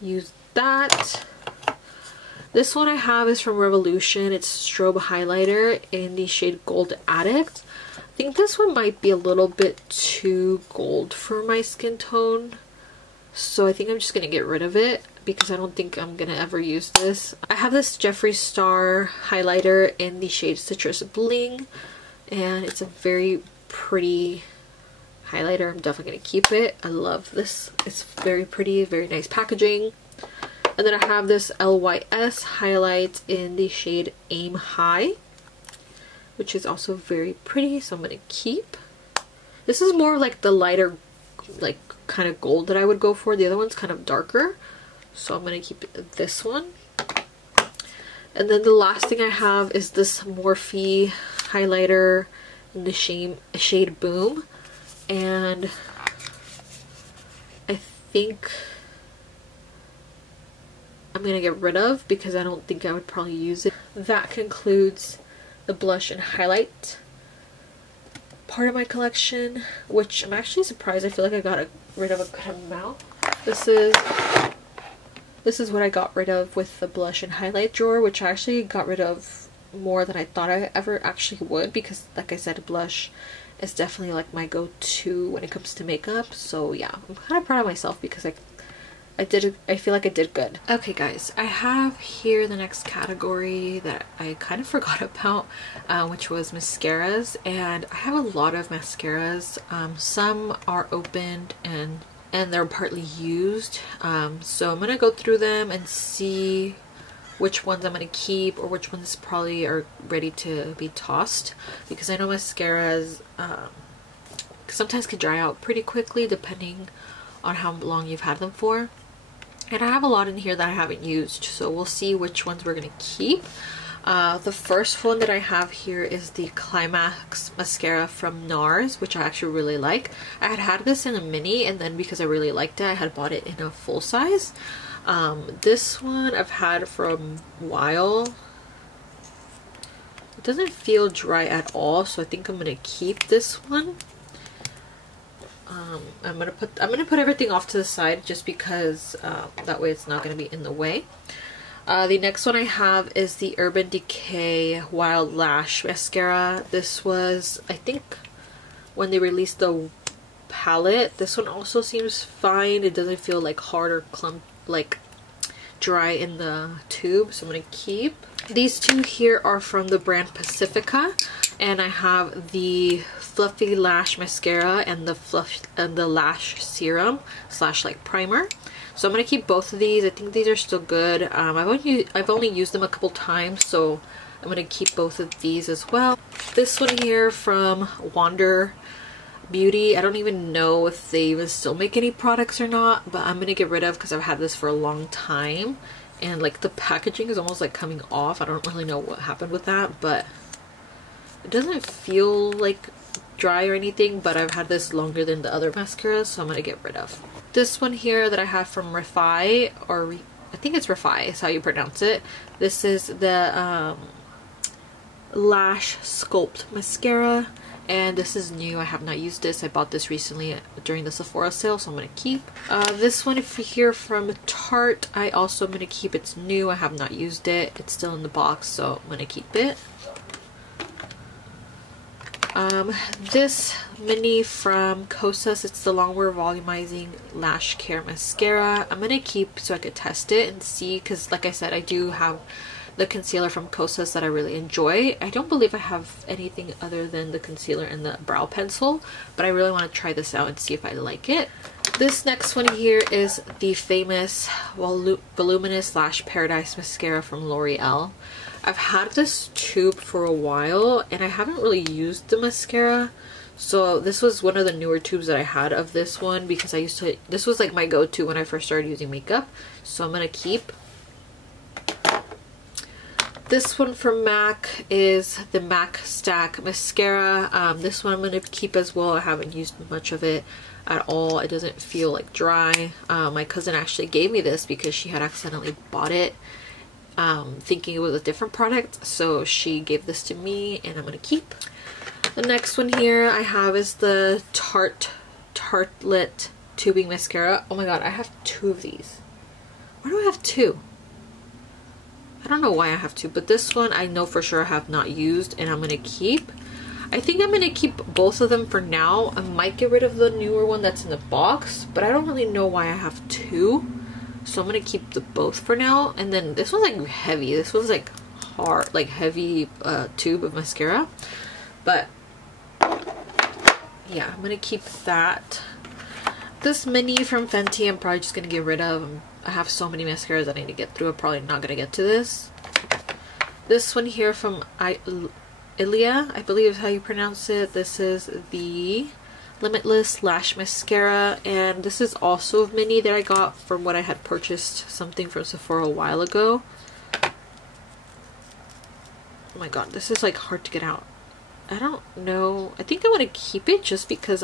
use that. This one I have is from Revolution. It's Strobe Highlighter in the shade Gold Addict. I think this one might be a little bit too gold for my skin tone, so I think I'm just gonna get rid of it because I don't think I'm gonna ever use this. I have this Jeffree Star highlighter in the shade Citrus Bling, and it's a very pretty highlighter. I'm definitely gonna keep it. I love this. It's very pretty, very nice packaging. And then I have this LYS highlight in the shade Aim High, which is also very pretty, so I'm gonna keep. This is more like the lighter, like kind of gold that I would go for. The other one's kind of darker, so I'm gonna keep this one. And then the last thing I have is this Morphe highlighter in the shade Boom, and I think I'm gonna get rid of because I don't think I would probably use it. That concludes the blush and highlight part of my collection, which I'm actually surprised. I feel like I got rid of a good amount. This is what I got rid of with the blush and highlight drawer, which I actually got rid of more than I thought I ever actually would, because like I said, blush is definitely like my go-to when it comes to makeup. So yeah, I'm kind of proud of myself because I feel like I did good. Okay guys, I have here the next category that I kind of forgot about, which was mascaras, and I have a lot of mascaras. Some are opened and they're partly used, so I'm gonna go through them and see which ones I'm gonna keep or which ones probably are ready to be tossed, because I know mascaras sometimes can dry out pretty quickly depending on how long you've had them for. And I have a lot in here that I haven't used, so we'll see which ones we're gonna keep. The first one that I have here is the Climax mascara from NARS, which I actually really like. I had this in a mini, and then because I really liked it, I had bought it in a full size. This one I've had for a while. It doesn't feel dry at all, so I think I'm gonna keep this one. I'm gonna put everything off to the side just because that way it's not gonna be in the way. The next one I have is the Urban Decay Wild Lash Mascara. This was, I think, when they released the palette. This one also seems fine. It doesn't feel like hard or like dry in the tube, so I'm gonna keep. These two here are from the brand Pacifica, and I have the Fluffy Lash Mascara and the Lash Serum slash like primer. So I'm gonna keep both of these. I think these are still good. I've only used them a couple times, so I'm gonna keep both of these as well. This one here from Wander Beauty. I don't even know if they even still make any products or not, but I'm gonna get rid of because I've had this for a long time, and like the packaging is almost like coming off. I don't really know what happened with that, but it doesn't feel like dry or anything, but I've had this longer than the other mascaras, so I'm gonna get rid of. This one here that I have from Refi, or I think it's Refi is how you pronounce it. This is the Lash Sculpt Mascara, and this is new. I have not used this. I bought this recently during the Sephora sale, so I'm gonna keep. This one here from Tarte, I also am gonna keep. It's new. I have not used it. It's still in the box, so I'm gonna keep it. This mini from Kosas, it's the Longwear Volumizing Lash Care Mascara. I'm gonna keep so I could test it and see, because like I said, I do have the concealer from Kosas that I really enjoy. I don't believe I have anything other than the concealer and the brow pencil, but I really want to try this out and see if I like it. This next one here is the famous Voluminous Lash Paradise Mascara from L'Oreal. I've had this tube for a while and I haven't really used the mascara, so this was one of the newer tubes that I had of this one, because this was like my go-to when I first started using makeup, so I'm gonna keep. This one from MAC is the MAC Stack Mascara. This one I'm going to keep as well. I haven't used much of it at all. It doesn't feel like dry. My cousin actually gave me this because she had accidentally bought it thinking it was a different product. So she gave this to me and I'm going to keep. The next one here I have is the Tartelette Tubing Mascara. Oh my god, I have two of these. Why do I have two? I don't know why I have to, but this one I know for sure I have not used and I'm gonna keep. I think I'm gonna keep both of them for now. I might get rid of the newer one that's in the box, but I don't really know why I have two, so I'm gonna keep the both for now. And then this one's like heavy. This one's like hard, like heavy tube of mascara, but yeah, I'm gonna keep that. This mini from Fenty I'm probably just gonna get rid of. I have so many mascaras I need to get through. I'm probably not gonna get to this. This one here from Ilia, I believe is how you pronounce it. This is the Limitless Lash Mascara, and this is also a mini that I got from when I had purchased something from Sephora a while ago. Oh my god, this is like hard to get out. I don't know. I think I want to keep it just because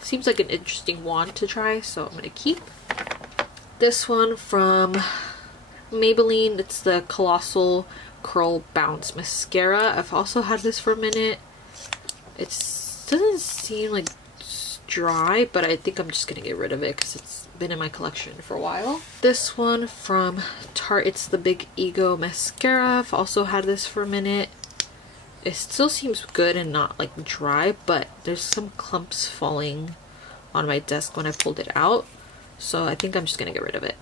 seems like an interesting wand to try, so I'm gonna keep. This one from Maybelline, it's the Colossal Curl Bounce Mascara. I've also had this for a minute. It doesn't seem like dry, but I think I'm just gonna get rid of it because it's been in my collection for a while. This one from Tarte, it's the Big Ego Mascara. I've also had this for a minute. It still seems good and not like dry, but there's some clumps falling on my desk when I pulled it out, so I think I'm just gonna get rid of it.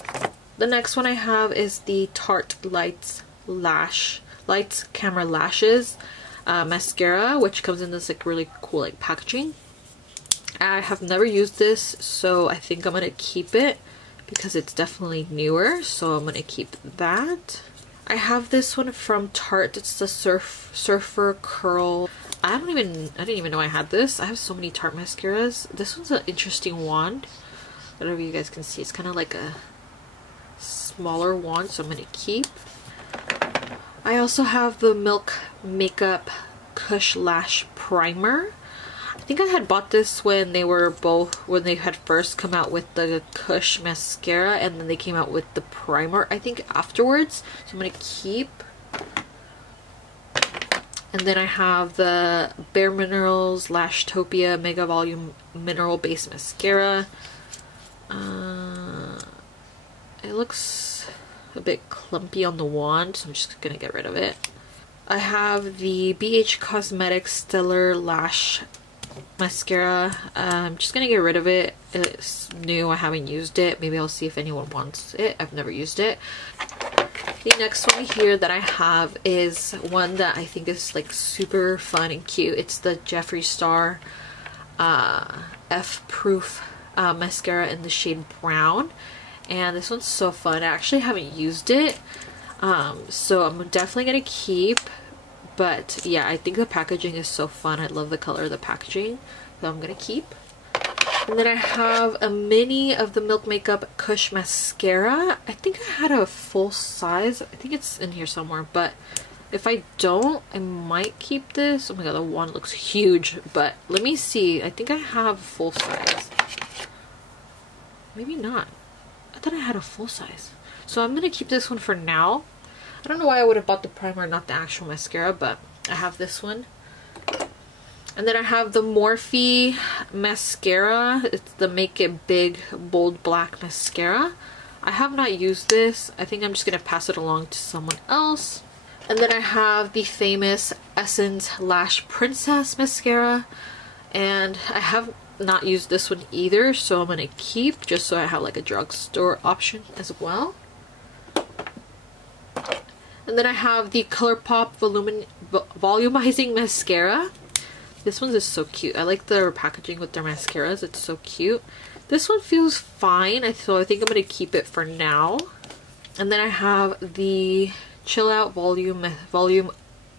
The next one I have is the Tarte Lights Camera Lashes mascara, which comes in this like really cool like packaging. I have never used this, so I think I'm gonna keep it because it's definitely newer, so I'm gonna keep that. I have this one from Tarte. It's the Surfer Curl. I didn't even know I had this. I have so many Tarte mascaras. This one's an interesting wand. I don't know if you guys can see. It's kind of like a smaller wand, so I'm gonna keep. I also have the Milk Makeup Kush Lash Primer. I think I had bought this when they had first come out with the Kush mascara, and then they came out with the primer I think afterwards, so I'm gonna keep. And then I have the Bare Minerals Lashtopia Mega Volume Mineral Base Mascara. It looks, a bit clumpy on the wand, so I'm just gonna get rid of it. I have the BH Cosmetics Stellar Lash Mascara. I'm just gonna get rid of it. It's new, I haven't used it. Maybe I'll see if anyone wants it. I've never used it. The next one here that I have is one that I think is like super fun and cute. It's the Jeffree Star F-Proof mascara in the shade brown, and this one's so fun. I actually haven't used it, so I'm definitely gonna keep. But yeah, I think the packaging is so fun. I love the color of the packaging, so I'm gonna keep. And then I have a mini of the Milk Makeup Kush mascara. I think I had a full size. I think it's in here somewhere, but if I don't, I might keep this. Oh my god, the wand looks huge, but let me see. I think I have full size. Maybe not. I thought I had a full size. So I'm gonna keep this one for now. I don't know why I would have bought the primer, not the actual mascara, but I have this one. And then I have the Morphe mascara. It's the Make It Big Bold Black mascara. I have not used this. I think I'm just gonna pass it along to someone else. And then I have the famous Essence Lash Princess mascara, and I have not used this one either, so I'm gonna keep, just so I have like a drugstore option as well. And then I have the ColourPop Volumizing Mascara. This one is so cute. I like their packaging with their mascaras. It's so cute. This one feels fine, so I think I'm gonna keep it for now. And then I have the Chill Out Volume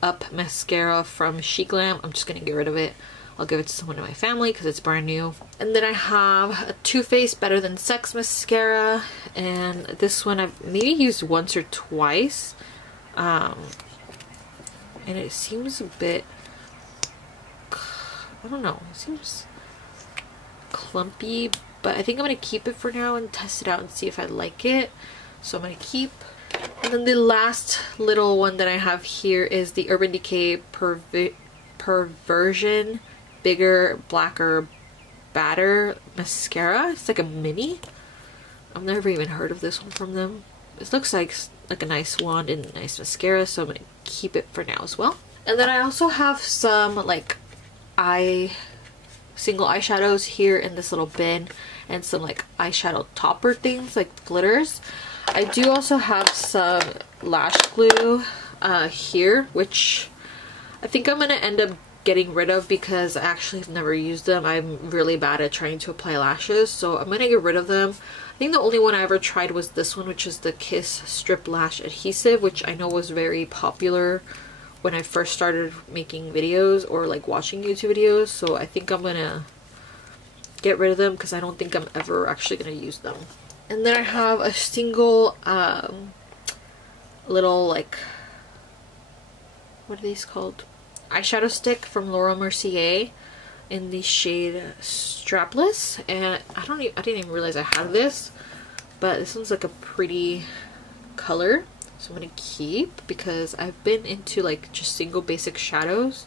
Up Mascara from Sheglam. I'm just gonna get rid of it. I'll give it to someone in my family because it's brand new. And then I have a Too Faced Better Than Sex mascara, and this one I've maybe used once or twice, and it seems a bit, I don't know, it seems clumpy, but I think I'm gonna keep it for now and test it out and see if I like it. So I'm gonna keep. And then the last little one that I have here is the Urban Decay Perversion Bigger, Blacker, Badder mascara. It's like a mini. I've never even heard of this one from them. It looks like a nice wand and a nice mascara, so I'm gonna keep it for now as well. And then I also have some like single eyeshadows here in this little bin, and some like eyeshadow topper things like glitters. I do also have some lash glue here, which I think I'm gonna end up getting rid of because I actually have never used them. I'm really bad at trying to apply lashes, so I'm gonna get rid of them. I think the only one I ever tried was this one, which is the Kiss Strip Lash Adhesive, which I know was very popular when I first started making videos or like watching YouTube videos, so I think I'm gonna get rid of them because I don't think I'm ever actually gonna use them. And then I have a single little like, what are these called? Eyeshadow stick from Laura Mercier in the shade Strapless, and I didn't even realize I had this, but this one's like a pretty color, so I'm gonna keep because I've been into like just single basic shadows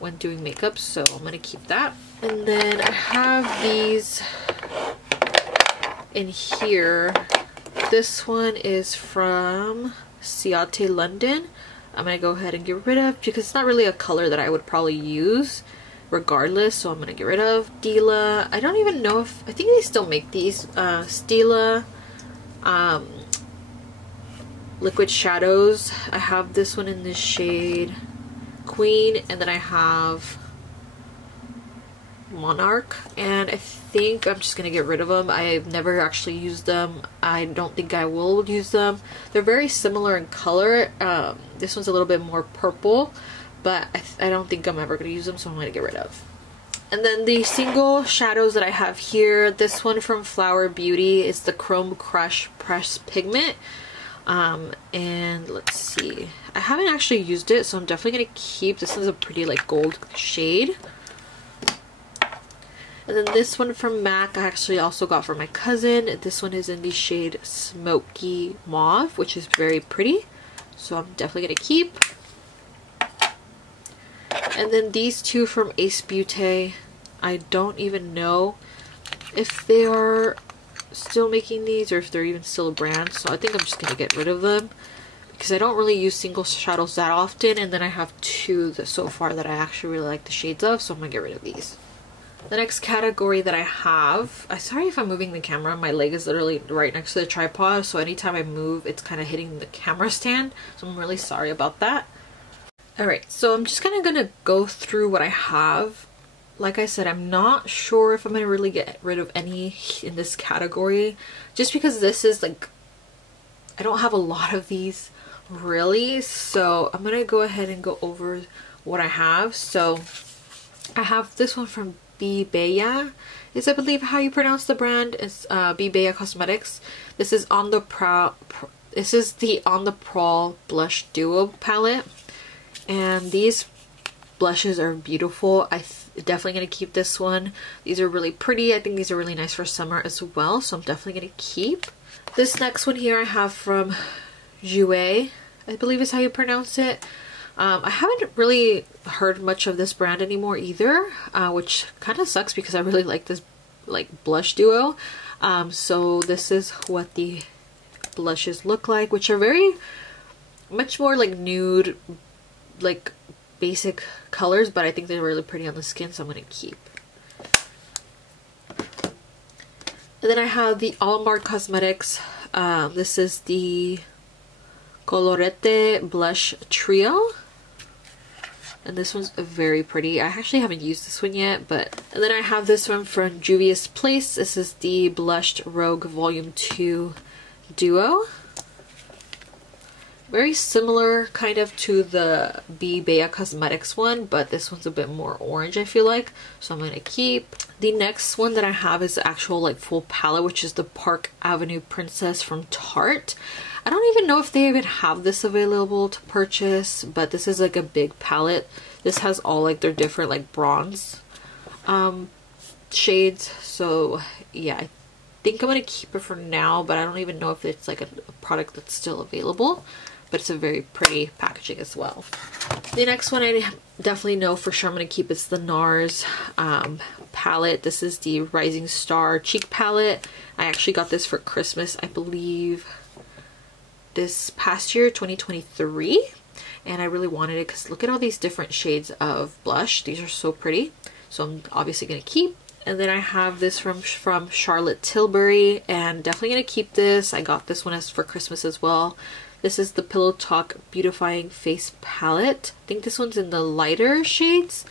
when doing makeup, so I'm gonna keep that. And then I have these in here. This one is from Ciate London. I'm gonna go ahead and get rid of because it's not really a color that I would probably use regardless, so I'm gonna get rid of. Stila, I don't even know if, I think they still make these. Stila Liquid Shadows. I have this one in the shade Queen, and then I have Monarch, and I think I'm just gonna get rid of them. I've never actually used them. I don't think I will use them. They're very similar in color. This one's a little bit more purple, but I don't think I'm ever gonna use them, so I'm gonna get rid of. And then the single shadows that I have here, this one from Flower Beauty is the Chrome Crush Press Pigment. And let's see, I haven't actually used it, so I'm definitely gonna keep. This is a pretty like gold shade. And then this one from MAC I actually also got for my cousin. This one is in the shade Smoky Mauve, which is very pretty, so I'm definitely gonna keep. And then these two from Ace Beauté, I don't even know if they are still making these or if they're even still a brand. So I think I'm just gonna get rid of them because I don't really use single shadows that often, and then I have two that so far that I actually really like the shades of, so I'm gonna get rid of these. The next category that I have, I'm sorry if I'm moving the camera, my leg is literally right next to the tripod, so anytime I move it's kind of hitting the camera stand, so I'm really sorry about that. Alright, so I'm just kind of gonna go through what I have. Like I said, I'm not sure if I'm gonna really get rid of any in this category, just because this is like, I don't have a lot of these really, so I'm gonna go ahead and go over what I have. So I have this one from Be Bella, is I believe how you pronounce the brand. It's Be Bella Cosmetics. This is on the this is the On the Prowl Blush Duo palette, and these blushes are beautiful. Definitely gonna keep this one. These are really pretty. I think these are really nice for summer as well, so I'm definitely gonna keep. This next one here I have from Jouer, I believe is how you pronounce it. I haven't really heard much of this brand anymore either, which kind of sucks because I really like this like blush duo. So this is what the blushes look like, which are very much more like nude, like basic colors, but I think they're really pretty on the skin, so I'm gonna keep. And then I have the Allmark Cosmetics. This is the Colorete Blush Trio. And this one's very pretty. I actually haven't used this one yet, but... And then I have this one from Juvia's Place. This is the Blushed Rogue Volume 2 Duo. Very similar kind of to the Be Bella Cosmetics one, but this one's a bit more orange, I feel like. So I'm going to keep. The next one that I have is the actual like full palette, which is the Park Avenue Princess from Tarte. I don't even know if they even have this available to purchase, but this is like a big palette. This has all like their different like bronze shades. So yeah, I think I'm going to keep it for now, but I don't even know if it's like a product that's still available. But it's a very pretty packaging as well. The next one I definitely know for sure I'm going to keep is the NARS palette. This is the Rising Star Cheek palette. I actually got this for Christmas, I believe, this past year, 2023. And I really wanted it because look at all these different shades of blush. These are so pretty. So I'm obviously going to keep. And then I have this from Charlotte Tilbury, and definitely going to keep this. I got this one as for Christmas as well. This is the Pillow Talk Beautifying Face Palette. I think this one's in the lighter shades.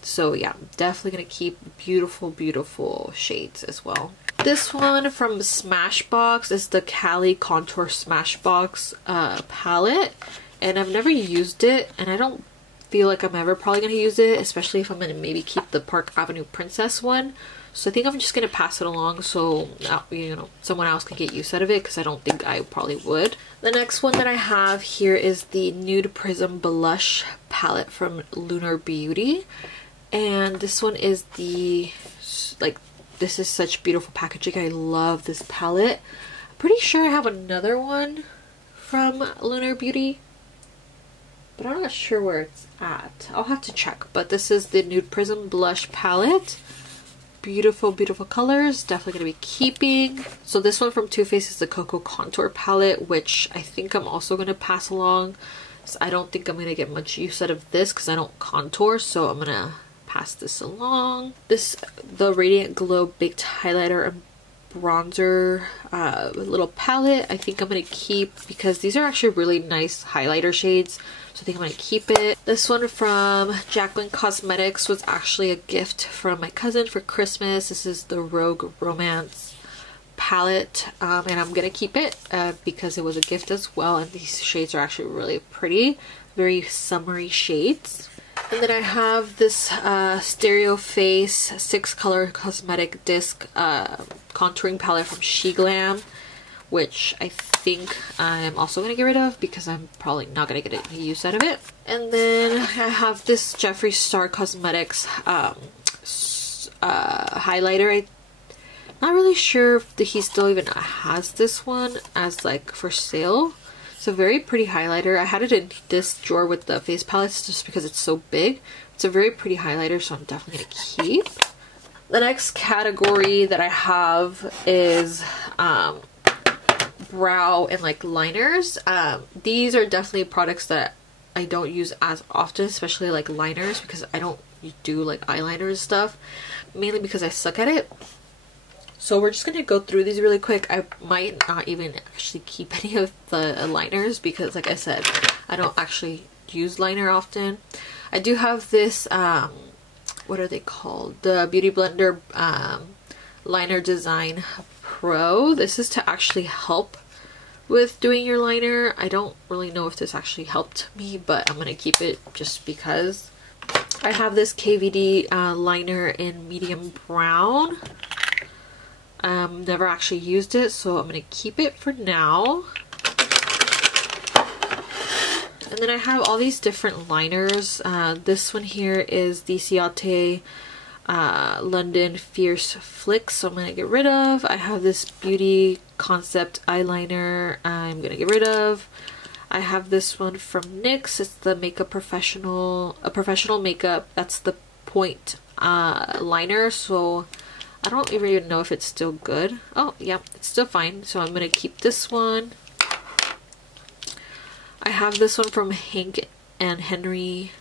So yeah, definitely going to keep beautiful, beautiful shades as well. This one from Smashbox is the Cali Contour Smashbox palette. And I've never used it, and I don't feel like I'm ever probably going to use it, especially if I'm going to maybe keep the Park Avenue Princess one. So I think I'm just going to pass it along so, you know, someone else can get use out of it, because I don't think I probably would. The next one that I have here is the Nude Prism Blush palette from Lunar Beauty. And this one is the, like, this is such beautiful packaging. I love this palette. I'm pretty sure I have another one from Lunar Beauty, but I'm not sure where it's at. I'll have to check. But this is the Nude Prism Blush palette. Beautiful, beautiful colors. Definitely going to be keeping. So this one from Too Faced is the Cocoa Contour palette, which I think I'm also going to pass along. So I don't think I'm going to get much use out of this because I don't contour. So I'm going to pass this along. This, the Radiant Glow Baked Highlighter and Bronzer little palette, I think I'm going to keep because these are actually really nice highlighter shades. So I think I'm going to keep it. This one from Jacqueline Cosmetics was actually a gift from my cousin for Christmas. This is the Rogue Romance palette, and I'm going to keep it because it was a gift as well, and these shades are actually really pretty. Very summery shades. And then I have this Stereo Face 6-color cosmetic disc contouring palette from She Glam, which I think I'm also going to get rid of because I'm probably not going to get any use out of it. And then I have this Jeffree Star Cosmetics highlighter. I'm not really sure if he still even has this one as like for sale. It's a very pretty highlighter. I had it in this drawer with the face palettes just because it's so big. It's a very pretty highlighter, so I'm definitely going to keep. The next category that I have is brow and like liners. These are definitely products that I don't use as often, especially like liners, because I don't do like eyeliner and stuff, mainly because I suck at it. So we're just gonna go through these really quick. I might not even actually keep any of the liners because, like I said, I don't actually use liner often. I do have this what are they called, the Beauty Blender Liner Design Pro. This is to actually help with doing your liner. I don't really know if this actually helped me, but I'm gonna keep it just because. I have this KVD liner in medium brown. Never actually used it, so I'm gonna keep it for now. And then I have all these different liners. This one here is the Ciate London Fierce Flicks, so I'm gonna get rid of. I have this Beauty Concept eyeliner I'm gonna get rid of. I have this one from NYX. It's the Makeup Professional, a professional makeup. That's the point liner, so I don't even know if it's still good. Oh, yeah, it's still fine. So I'm gonna keep this one. I have this one from Hank and Henry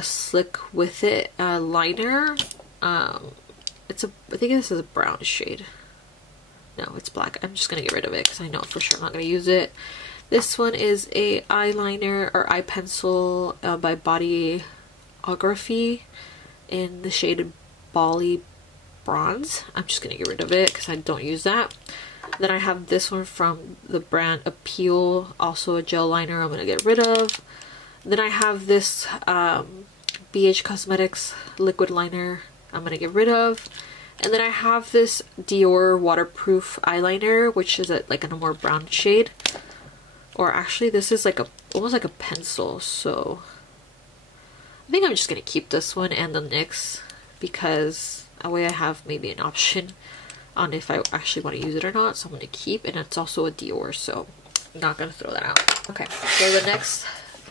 Slick With It liner. I think this is a brown shade. No, it's black. I'm just gonna get rid of it because I know for sure I'm not gonna use it. This one is a eyeliner or eye pencil by Bodyography in the shade Bali Bronze. I'm just gonna get rid of it because I don't use that. Then I have this one from the brand Appeal, also a gel liner I'm gonna get rid of. Then I have this BH Cosmetics liquid liner I'm gonna get rid of. And then I have this Dior waterproof eyeliner, which is like in a more brown shade. Or actually this is like almost like a pencil, so I think I'm just gonna keep this one and the NYX because that way I have maybe an option on if I actually want to use it or not. So I'm gonna keep, and it's also a Dior, so I'm not gonna throw that out. Okay, so the next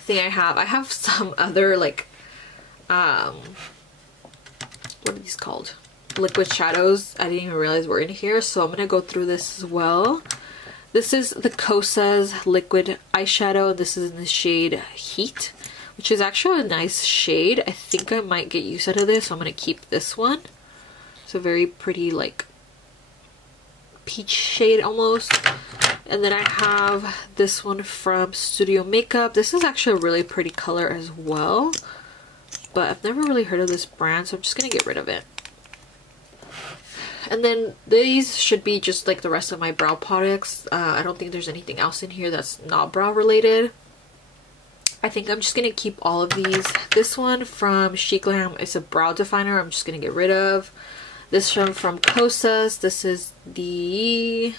thing I have some other like what are these called? Liquid shadows. I didn't even realize we're in here, so I'm gonna go through this as well. This is the Kosas liquid eyeshadow. This is in the shade Heat, which is actually a nice shade. I think I might get use out of this, so I'm gonna keep this one. It's a very pretty like peach shade almost. And then I have this one from Studio Makeup. This is actually a really pretty color as well, but I've never really heard of this brand, so I'm just gonna get rid of it. And then these should be just like the rest of my brow products. I don't think there's anything else in here that's not brow related. I think I'm just gonna keep all of these. This one from Chic Glam is a brow definer. I'm just gonna get rid of. This one from Kosas. This is the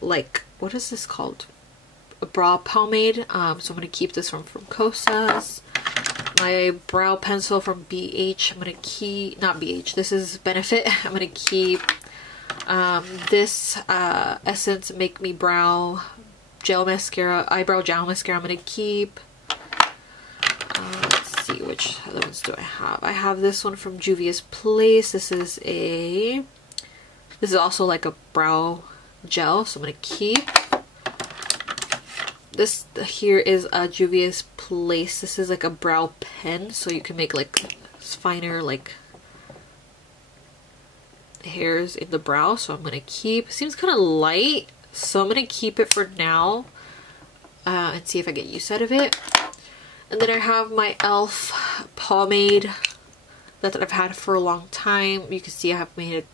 like, what is this called? A brow pomade. So I'm gonna keep this one from Kosas. My brow pencil from BH, I'm gonna keep, not BH, this is Benefit. I'm gonna keep this Essence Make Me Brow Gel Mascara, Eyebrow Gel Mascara, I'm gonna keep. Let's see, which other ones do I have? I have this one from Juvia's Place. This is also like a brow gel, so I'm gonna keep. This here is a Juvia's Place. This is like a brow pen, so you can make like finer like hairs in the brow, so I'm gonna keep. It seems kind of light, so I'm gonna keep it for now and see if I get use out of it. And then I have my e.l.f. pomade that I've had for a long time. You can see I have made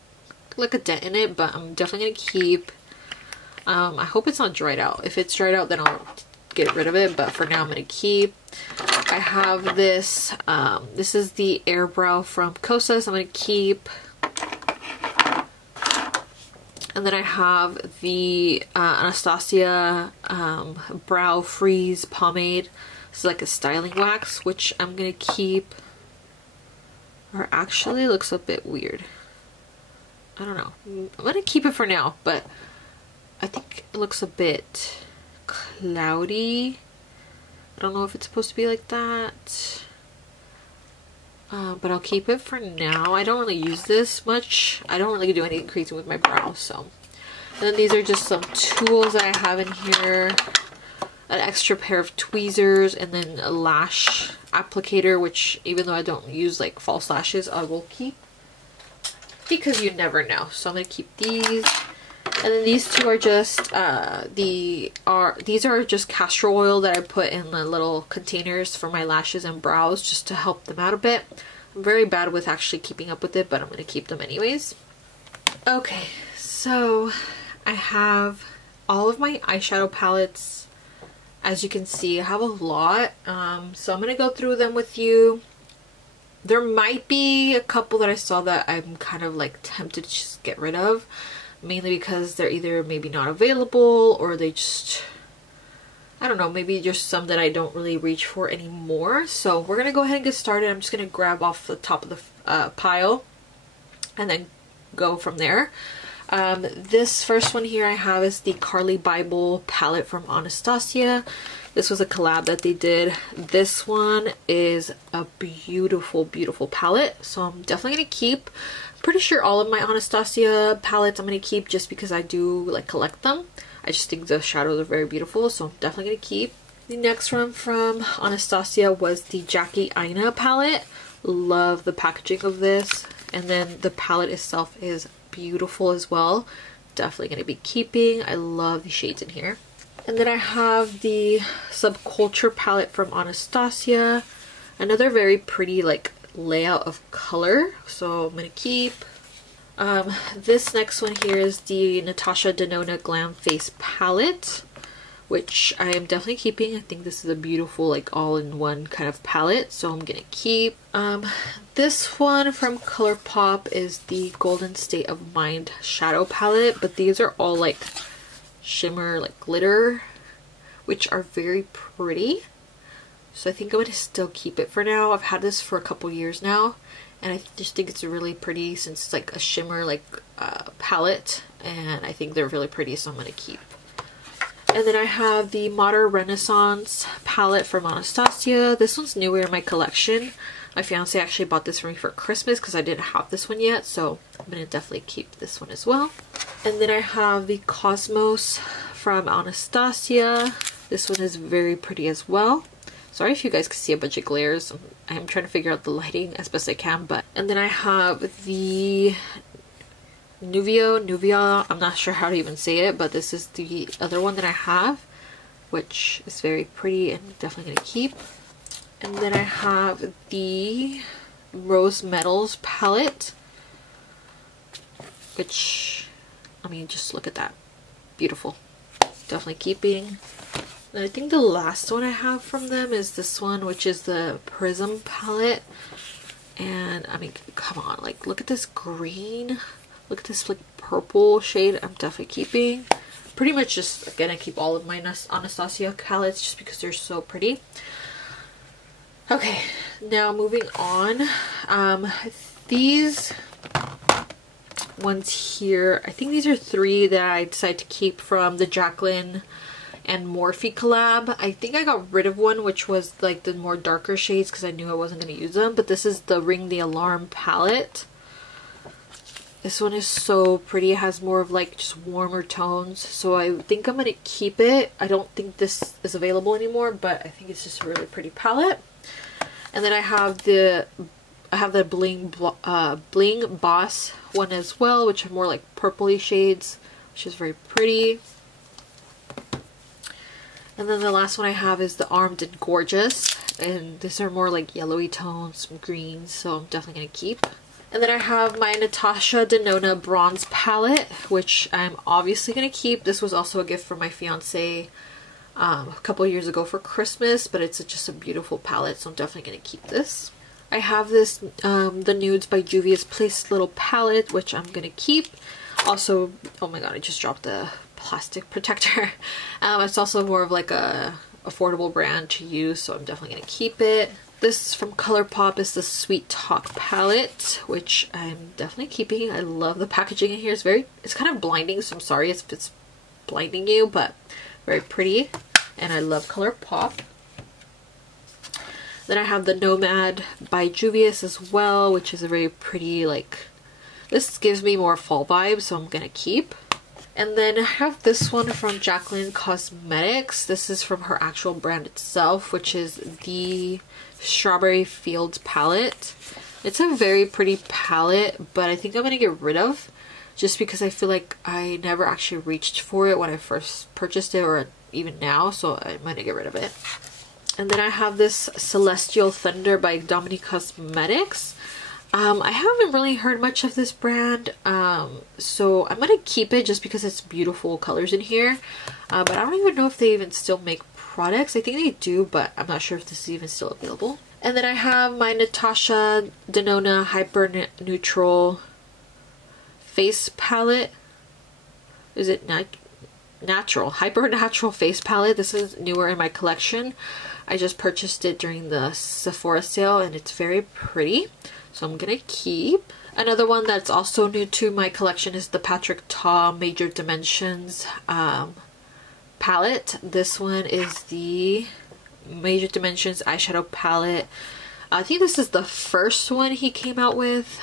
like a dent in it, but I'm definitely gonna keep. I hope it's not dried out. If it's dried out, then I'll get rid of it, but for now I'm gonna keep. I have this, this is the Air Brow from Kosas, I'm gonna keep. And then I have the Anastasia Brow Freeze Pomade. It's like a styling wax, which I'm gonna keep. Or actually looks a bit weird. I don't know. I'm gonna keep it for now, but I think it looks a bit cloudy. I don't know if it's supposed to be like that. but I'll keep it for now. I don't really use this much. I don't really do anything crazy with my brows, so. And then these are just some tools that I have in here. An extra pair of tweezers, and then a lash applicator, which even though I don't use like false lashes, I will keep because you never know. So I'm gonna keep these. And then these two are just these are just castor oil that I put in the little containers for my lashes and brows just to help them out a bit. I'm very bad with actually keeping up with it, but I'm gonna keep them anyways. Okay, so I have all of my eyeshadow palettes. As you can see, I have a lot, so I'm gonna go through them with you. There might be a couple that I saw that I'm kind of like tempted to just get rid of, mainly because they're either maybe not available or they just, I don't know, maybe just some that I don't really reach for anymore. So we're gonna go ahead and get started. I'm just gonna grab off the top of the pile and then go from there. This first one here I have is the Carly Bible palette from Anastasia. This was a collab that they did. This one is a beautiful, beautiful palette, so I'm definitely gonna keep. Pretty sure all of my Anastasia palettes I'm gonna keep just because I do like collect them. I just think the shadows are very beautiful, so I'm definitely gonna keep. The next one from Anastasia was the Jackie Aina palette. Love the packaging of this, and then the palette itself is beautiful as well. Definitely going to be keeping. I love the shades in here. And then I have the Subculture palette from Anastasia. Another very pretty like layout of color, so I'm going to keep. This next one here is the Natasha Denona Glam Face palette, which I am definitely keeping. I think this is a beautiful like all-in-one kind of palette, so I'm gonna keep. This one from ColourPop is the Golden State of Mind shadow palette, but these are all like shimmer, like glitter, which are very pretty. So I think I'm gonna still keep it for now. I've had this for a couple years now, and I just think it's really pretty since it's like a shimmer like palette, and I think they're really pretty, so I'm gonna keep. And then I have the Modern Renaissance palette from Anastasia. This one's newer in my collection. My fiance actually bought this for me for Christmas because I didn't have this one yet, so I'm going to definitely keep this one as well. And then I have the Cosmos from Anastasia. This one is very pretty as well. Sorry if you guys can see a bunch of glares. I'm trying to figure out the lighting as best I can. And then I have the Nuvia, I'm not sure how to even say it, but this is the other one that I have, which is very pretty and definitely going to keep. And then I have the Rose Metals palette, which, I mean, just look at that. Beautiful. Definitely keeping. And I think the last one I have from them is this one, which is the Prism palette. And, I mean, come on, like, look at this green. Look at this like purple shade. I'm definitely keeping. Pretty much just gonna keep all of my Anastasia palettes just because they're so pretty. Okay, now moving on. These ones here, I think these are 3 that I decided to keep from the Jacqueline and Morphe collab. I think I got rid of one, which was like the more darker shades because I knew I wasn't going to use them. But this is the Ring the Alarm palette. This one is so pretty. It has more of like just warmer tones. So I think I'm going to keep it. I don't think this is available anymore, but I think it's just a really pretty palette. And then I have the Bling Boss one as well, which are more like purpley shades, which is very pretty. And then the last one I have is the Armed and Gorgeous, and these are more like yellowy tones, some greens, so I'm definitely going to keep. And then I have my Natasha Denona Bronze palette, which I'm obviously going to keep. This was also a gift from my fiance a couple years ago for Christmas, but it's just a beautiful palette, so I'm definitely going to keep this. I have this the Nudes by Juvia's Place little palette, which I'm going to keep. Also, oh my god, I just dropped the plastic protector. It's also more of like a affordable brand to use, so I'm definitely going to keep it. This from ColourPop is the Sweet Talk palette, which I'm definitely keeping. I love the packaging in here. It's kind of blinding, so I'm sorry if it's blinding you, but very pretty, and I love ColourPop. Then I have the Nomad by Juvia's as well, which is a very pretty, like, this gives me more fall vibes, so I'm gonna keep. And then I have this one from Jaclyn Cosmetics. This is from her actual brand itself, which is the Strawberry Fields palette. It's a very pretty palette, but I think I'm gonna get rid of just because I feel like I never actually reached for it when I first purchased it, or even now, so I'm gonna get rid of it. And then I have this Celestial Thunder by Dominique Cosmetics. I haven't really heard much of this brand, so I'm gonna keep it just because it's beautiful colors in here. But I don't even know if they even still make products. I think they do, but I'm not sure if this is even still available. And then I have my Natasha Denona Hyper Neutral Face Palette. Is it natural? Hyper Natural Face Palette. This is newer in my collection. I just purchased it during the Sephora sale and it's very pretty, so I'm gonna keep. Another one that's also new to my collection is the Patrick Ta Major Dimensions palette. This one is the Major Dimensions eyeshadow palette. I think this is the first one he came out with,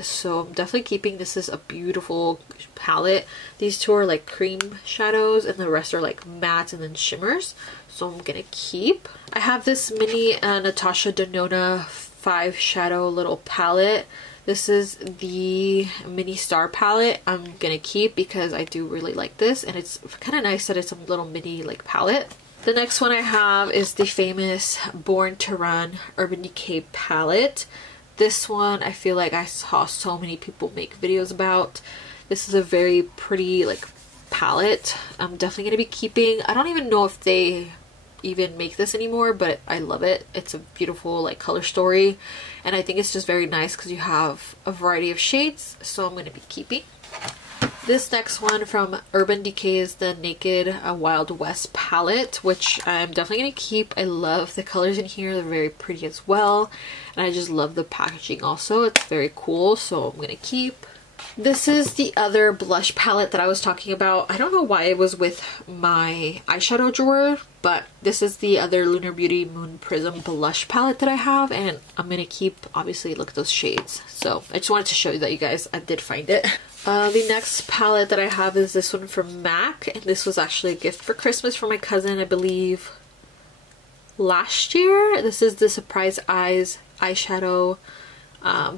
so I'm definitely keeping. This is a beautiful palette. These two are like cream shadows and the rest are like mattes and then shimmers, so I'm gonna keep. I have this mini Natasha Denona 5 shadow little palette. This is the mini star palette. I'm gonna keep because I do really like this, and it's kind of nice that it's a little mini like palette. The next one I have is the famous Born to Run Urban Decay palette. This one I feel like I saw so many people make videos about. This is a very pretty like palette. I'm definitely going to be keeping. I don't even know if they even make this anymore, but I love it. It's a beautiful like color story, and I think it's just very nice because you have a variety of shades, so I'm going to be keeping. This next one from Urban Decay is the Naked Wild West palette, which I'm definitely going to keep. I love the colors in here. They're very pretty as well. And I just love the packaging also. It's very cool, so I'm going to keep. This is the other blush palette that I was talking about. I don't know why it was with my eyeshadow drawer, but this is the other Lunar Beauty Moon Prism blush palette that I have, and I'm going to keep. Obviously, look at those shades. So I just wanted to show you that, you guys. I did find it. The next palette that I have is this one from MAC, and this was actually a gift for Christmas for my cousin, I believe, last year. This is the Surprise Eyes eyeshadow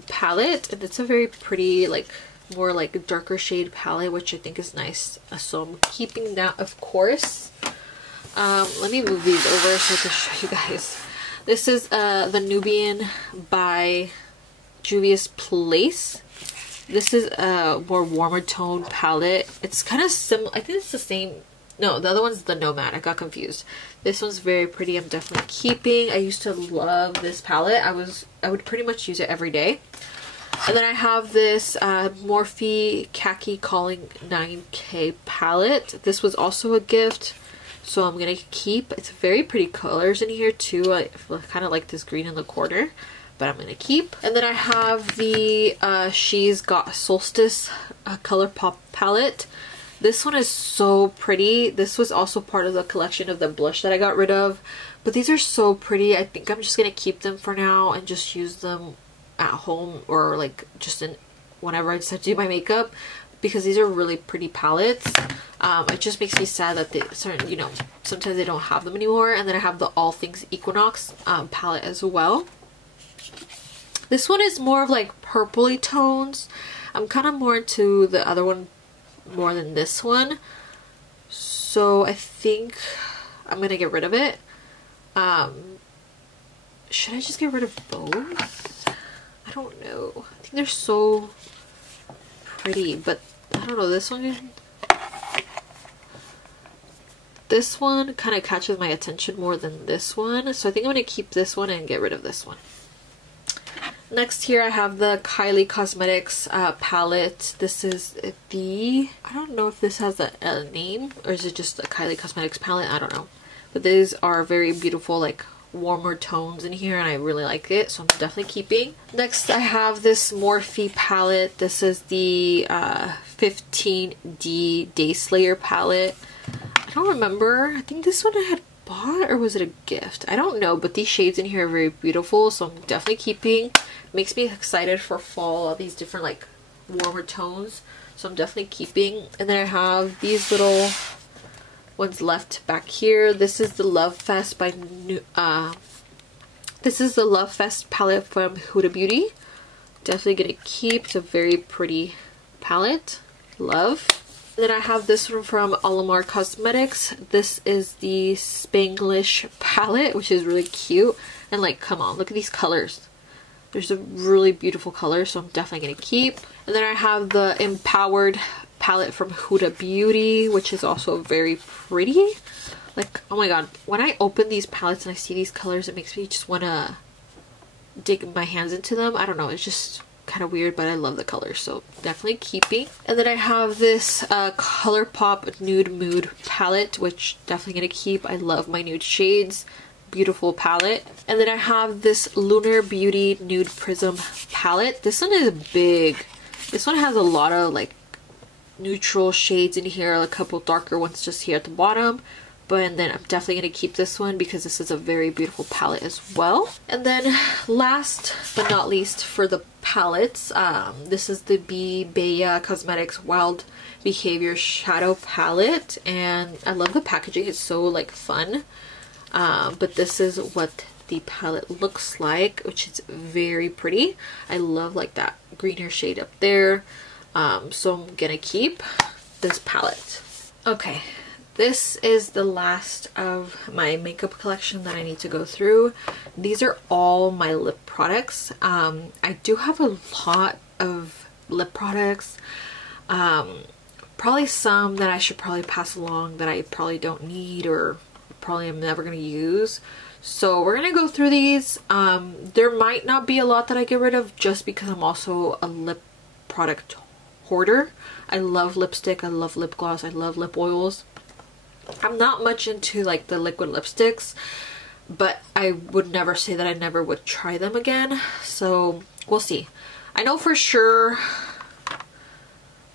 palette, and it's a very pretty, like, more like darker shade palette, which I think is nice. So I'm keeping that, of course. Let me move these over so I can show you guys. This is the Nubian by Juvia's Place. This is a more warmer tone palette. It's kind of similar. I think it's the same. No, the other one's the Nomad. I got confused. This one's very pretty. I'm definitely keeping. I used to love this palette. I would pretty much use it every day. And then I have this Morphe Khaki Calling 9K palette. This was also a gift, so I'm gonna keep. It's very pretty colors in here too. I kind of like this green in the corner, but I'm gonna keep. And then I have the She's Got Solstice Color Pop palette. This one is so pretty. This was also part of the collection of the blush that I got rid of, but these are so pretty. I think I'm just gonna keep them for now and just use them at home, or like just in whenever I decide to do my makeup, because these are really pretty palettes. It just makes me sad that they certain, you know, sometimes they don't have them anymore. And then I have the All Things Equinox palette as well. This one is more of like purpley tones. I'm kind of more into the other one more than this one, so I think I'm gonna get rid of it. Should I just get rid of both? I don't know. I think they're so pretty, but I don't know. This one kind of catches my attention more than this one, so I think I'm gonna keep this one and get rid of this one. Next here I have the Kylie Cosmetics palette. This is the, I don't know if this has a name, or is it just the Kylie Cosmetics palette? I don't know. But these are very beautiful, like warmer tones in here, and I really like it, so I'm definitely keeping. Next I have this Morphe palette. This is the 15D Day Slayer palette. I don't remember. I think this one I had bought or was it a gift? I don't know, but these shades in here are very beautiful, so I'm definitely keeping. Makes me excited for fall, all these different like warmer tones, so I'm definitely keeping. And then I have these little ones left back here. This is the Love Fest by this is the Love Fest palette from Huda Beauty. Definitely gonna keep. It's a very pretty palette. Love. And then I have this one from Alamar Cosmetics. This is the Spanglish palette, which is really cute. And like, come on, look at these colors. There's a really beautiful color, so I'm definitely gonna keep. And then I have the Empowered palette from Huda Beauty, which is also very pretty. Like, oh my god, when I open these palettes and I see these colors, it makes me just wanna dig my hands into them. I don't know, it's just kind of weird, but I love the colors, so definitely keeping. And then I have this ColourPop Nude Mood palette, which definitely gonna keep. I love my nude shades. Beautiful palette. And then I have this Lunar Beauty Nude Prism palette. This one is big. This one has a lot of like neutral shades in here, a couple darker ones just here at the bottom. But then I'm definitely going to keep this one because this is a very beautiful palette as well. And then last but not least for the palettes, this is the Bea Cosmetics Wild Behavior Shadow Palette. And I love the packaging. It's so like fun. But this is what the palette looks like, which is very pretty. I love like that greener shade up there. So I'm going to keep this palette. Okay. This is the last of my makeup collection that I need to go through. These are all my lip products. I do have a lot of lip products. Probably some that I should probably pass along that I probably don't need or probably am never going to use. So we're going to go through these. There might not be a lot that I get rid of just because I'm also a lip product hoarder. I love lipstick. I love lip gloss. I love lip oils. I'm not much into like the liquid lipsticks, but I would never say that I never would try them again. So we'll see. I know for sure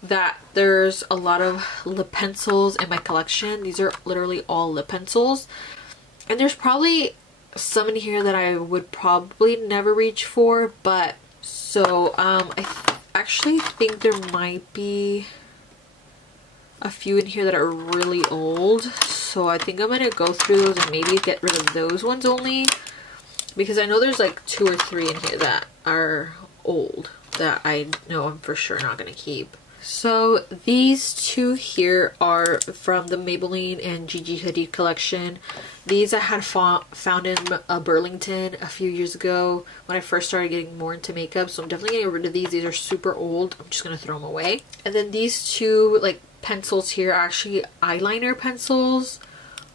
that there's a lot of lip pencils in my collection. These are literally all lip pencils. And there's probably some in here that I would probably never reach for, but so I actually think there might be a few in here that are really old, so I think I'm gonna go through those and maybe get rid of those ones only, because I know there's like 2 or 3 in here that are old that I know I'm for sure not gonna keep. So these 2 here are from the Maybelline and Gigi Hadid collection. These I had found in Burlington a few years ago when I first started getting more into makeup, so I'm definitely getting rid of these. These are super old. I'm just gonna throw them away. And then these 2 like pencils here are actually eyeliner pencils,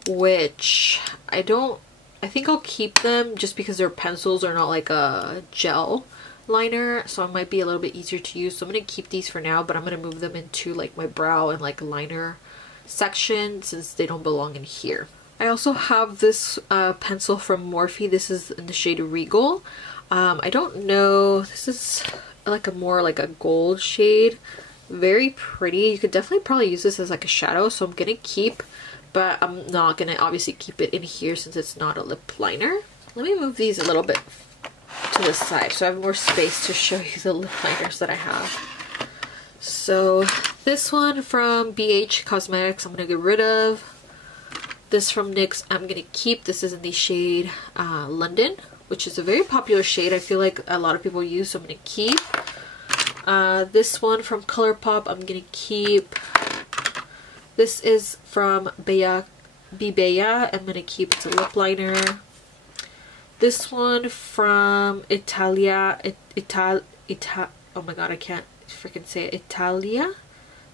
which I think I'll keep them just because they're pencils, are not like a gel liner, so it might be a little bit easier to use. So I'm gonna keep these for now, but I'm gonna move them into like my brow and like liner section since they don't belong in here. I also have this pencil from Morphe. This is in the shade Regal. I don't know, this is like a more like a gold shade. Very pretty. You could definitely probably use this as like a shadow, so I'm gonna keep, but I'm not gonna obviously keep it in here since it's not a lip liner. Let me move these a little bit to the side so I have more space to show you the lip liners that I have. So this one from BH Cosmetics I'm gonna get rid of. This from NYX I'm gonna keep. This is in the shade London, which is a very popular shade. I feel like a lot of people use, so I'm gonna keep. This one from ColourPop I'm gonna keep. This is from Bea. I'm gonna keep. It's a lip liner. This one from Italia. Oh my god, I can't freaking say it. Italia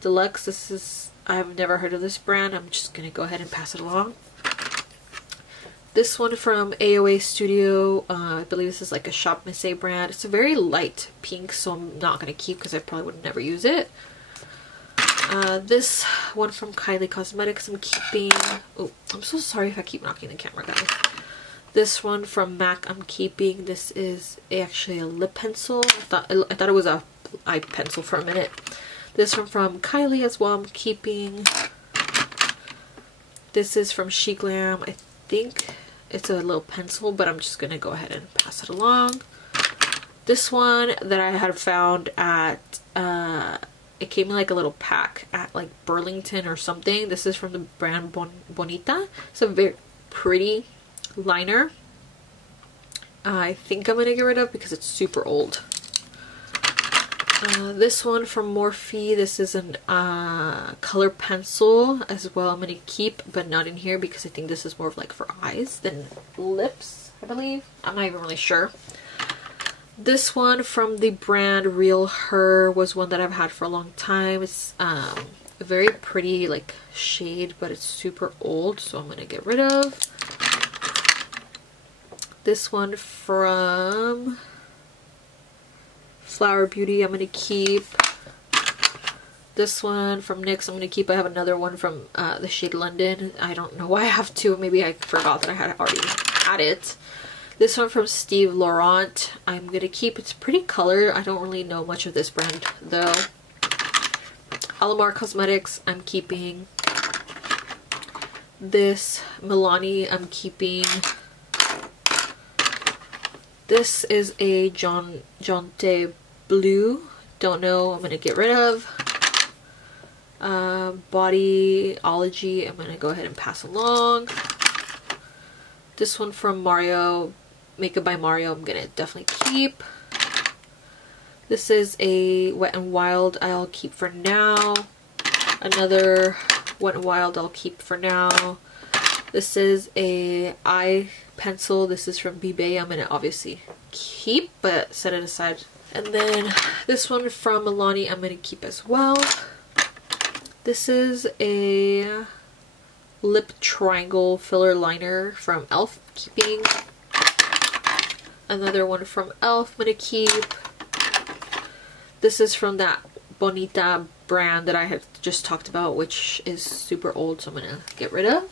Deluxe. This is, I've never heard of this brand. I'm just gonna go ahead and pass it along. This one from AOA Studio, I believe this is like a Shop Miss A brand. It's a very light pink, so I'm not going to keep because I probably would never use it. This one from Kylie Cosmetics I'm keeping. Oh, I'm so sorry if I keep knocking the camera, guys. This one from MAC I'm keeping. This is actually a lip pencil. I thought it was a eye pencil for a minute. This one from Kylie as well I'm keeping. This is from She Glam. I think it's a little pencil, but I'm just gonna go ahead and pass it along. This one that I had found at it came in like a little pack at like Burlington or something. This is from the brand Bonita. It's a very pretty liner. I think I'm gonna get rid of because it's super old. This one from Morphe, this is an color pencil as well. I'm gonna keep, but not in here because I think this is more of like for eyes than lips, I believe. I'm not even really sure. This one from the brand Real Her was one that I've had for a long time. It's a very pretty like shade, but it's super old, so I'm gonna get rid of. This one from Flower Beauty I'm gonna keep. This one from NYX I'm gonna keep. I have another one from the shade London. I don't know why I have two. Maybe I forgot that I had already had it. This one from Steve Laurent I'm gonna keep. It's a pretty color. I don't really know much of this brand though. Alamar Cosmetics I'm keeping. This Milani I'm keeping. This is a Jonte Blue. Don't know. I'm gonna get rid of. Bodyology I'm gonna go ahead and pass along. This one from Mario, Makeup by Mario, I'm gonna definitely keep. This is a Wet n Wild I'll keep for now. Another Wet n Wild I'll keep for now. This is a eye pencil. This is from Bibe. I'm gonna obviously keep, but set it aside. And then this one from Milani I'm gonna keep as well. This is a lip triangle filler liner from e.l.f. keeping. Another one from e.l.f. I'm gonna keep. This is from that Bonita brand that I have just talked about, which is super old, so I'm gonna get rid of.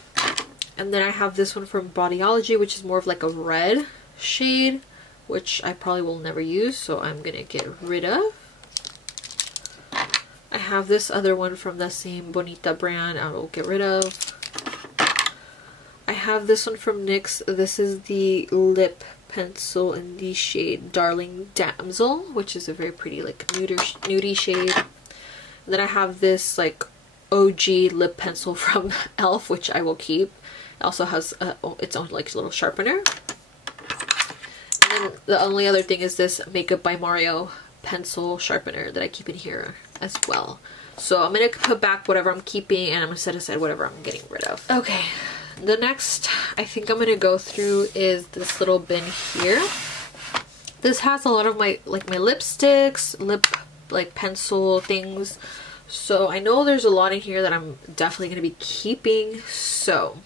And then I have this one from Bodyology, which is more of like a red shade, which I probably will never use, so I'm gonna get rid of. I have this other one from the same Bonita brand I will get rid of. I have this one from NYX. This is the lip pencil in the shade Darling Damsel, which is a very pretty like nudie shade. And then I have this like OG lip pencil from e.l.f. which I will keep. It also has its own like little sharpener. And then the only other thing is this Makeup by Mario pencil sharpener that I keep in here as well. So I'm gonna put back whatever I'm keeping and I'm gonna set aside whatever I'm getting rid of. Okay, the next I think I'm gonna go through is this little bin here. This has a lot of my like my lipsticks, lip like pencil things. So I know there's a lot in here that I'm definitely gonna be keeping. So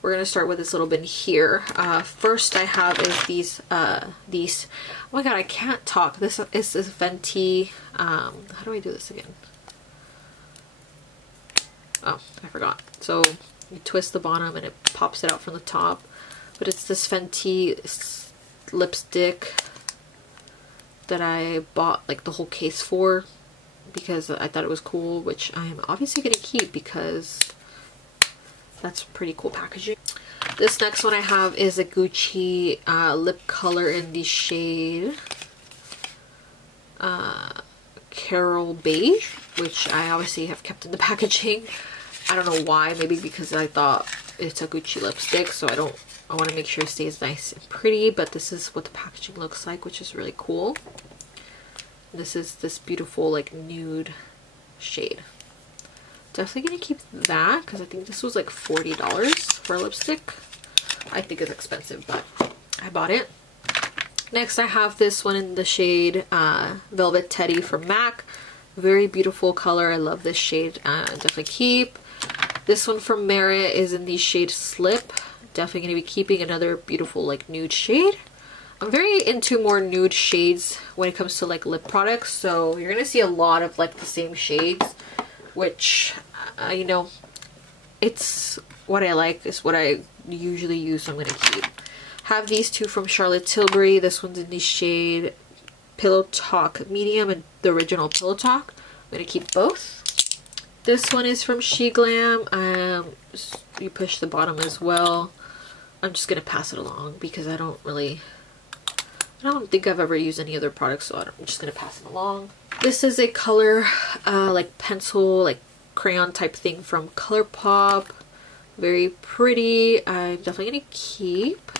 we're gonna start with this little bin here. First I have is these oh my god, I can't talk. This is this Fenty, how do I do this again? Oh, I forgot. So you twist the bottom and it pops it out from the top. But it's this Fenty lipstick that I bought like the whole case for because I thought it was cool, which I'm obviously gonna keep because that's pretty cool packaging. This next one I have is a Gucci lip color in the shade Carol Beige, which I obviously have kept in the packaging. I don't know why, maybe because I thought it's a Gucci lipstick, so I want to make sure it stays nice and pretty, but this is what the packaging looks like, which is really cool. This is this beautiful like nude shade. Definitely gonna keep that because I think this was like $40 for a lipstick. I think it's expensive, but I bought it. Next I have this one in the shade Velvet Teddy from MAC. Very beautiful color. I love this shade. Definitely keep. This one from Merit is in the shade Slip. Definitely gonna be keeping. Another beautiful like nude shade. I'm very into more nude shades when it comes to like lip products, so you're gonna see a lot of like the same shades, which you know, it's what I like, it's what I usually use, so I'm gonna keep. Have these two from Charlotte Tilbury. This one's in the shade Pillow Talk Medium and the original Pillow Talk. I'm gonna keep both. This one is from She Glam. You push the bottom as well. I'm just gonna pass it along because I don't think I've ever used any other products, so I'm just gonna pass it along. This is a color like pencil, like crayon type thing from ColourPop. Very pretty. I'm definitely gonna keep.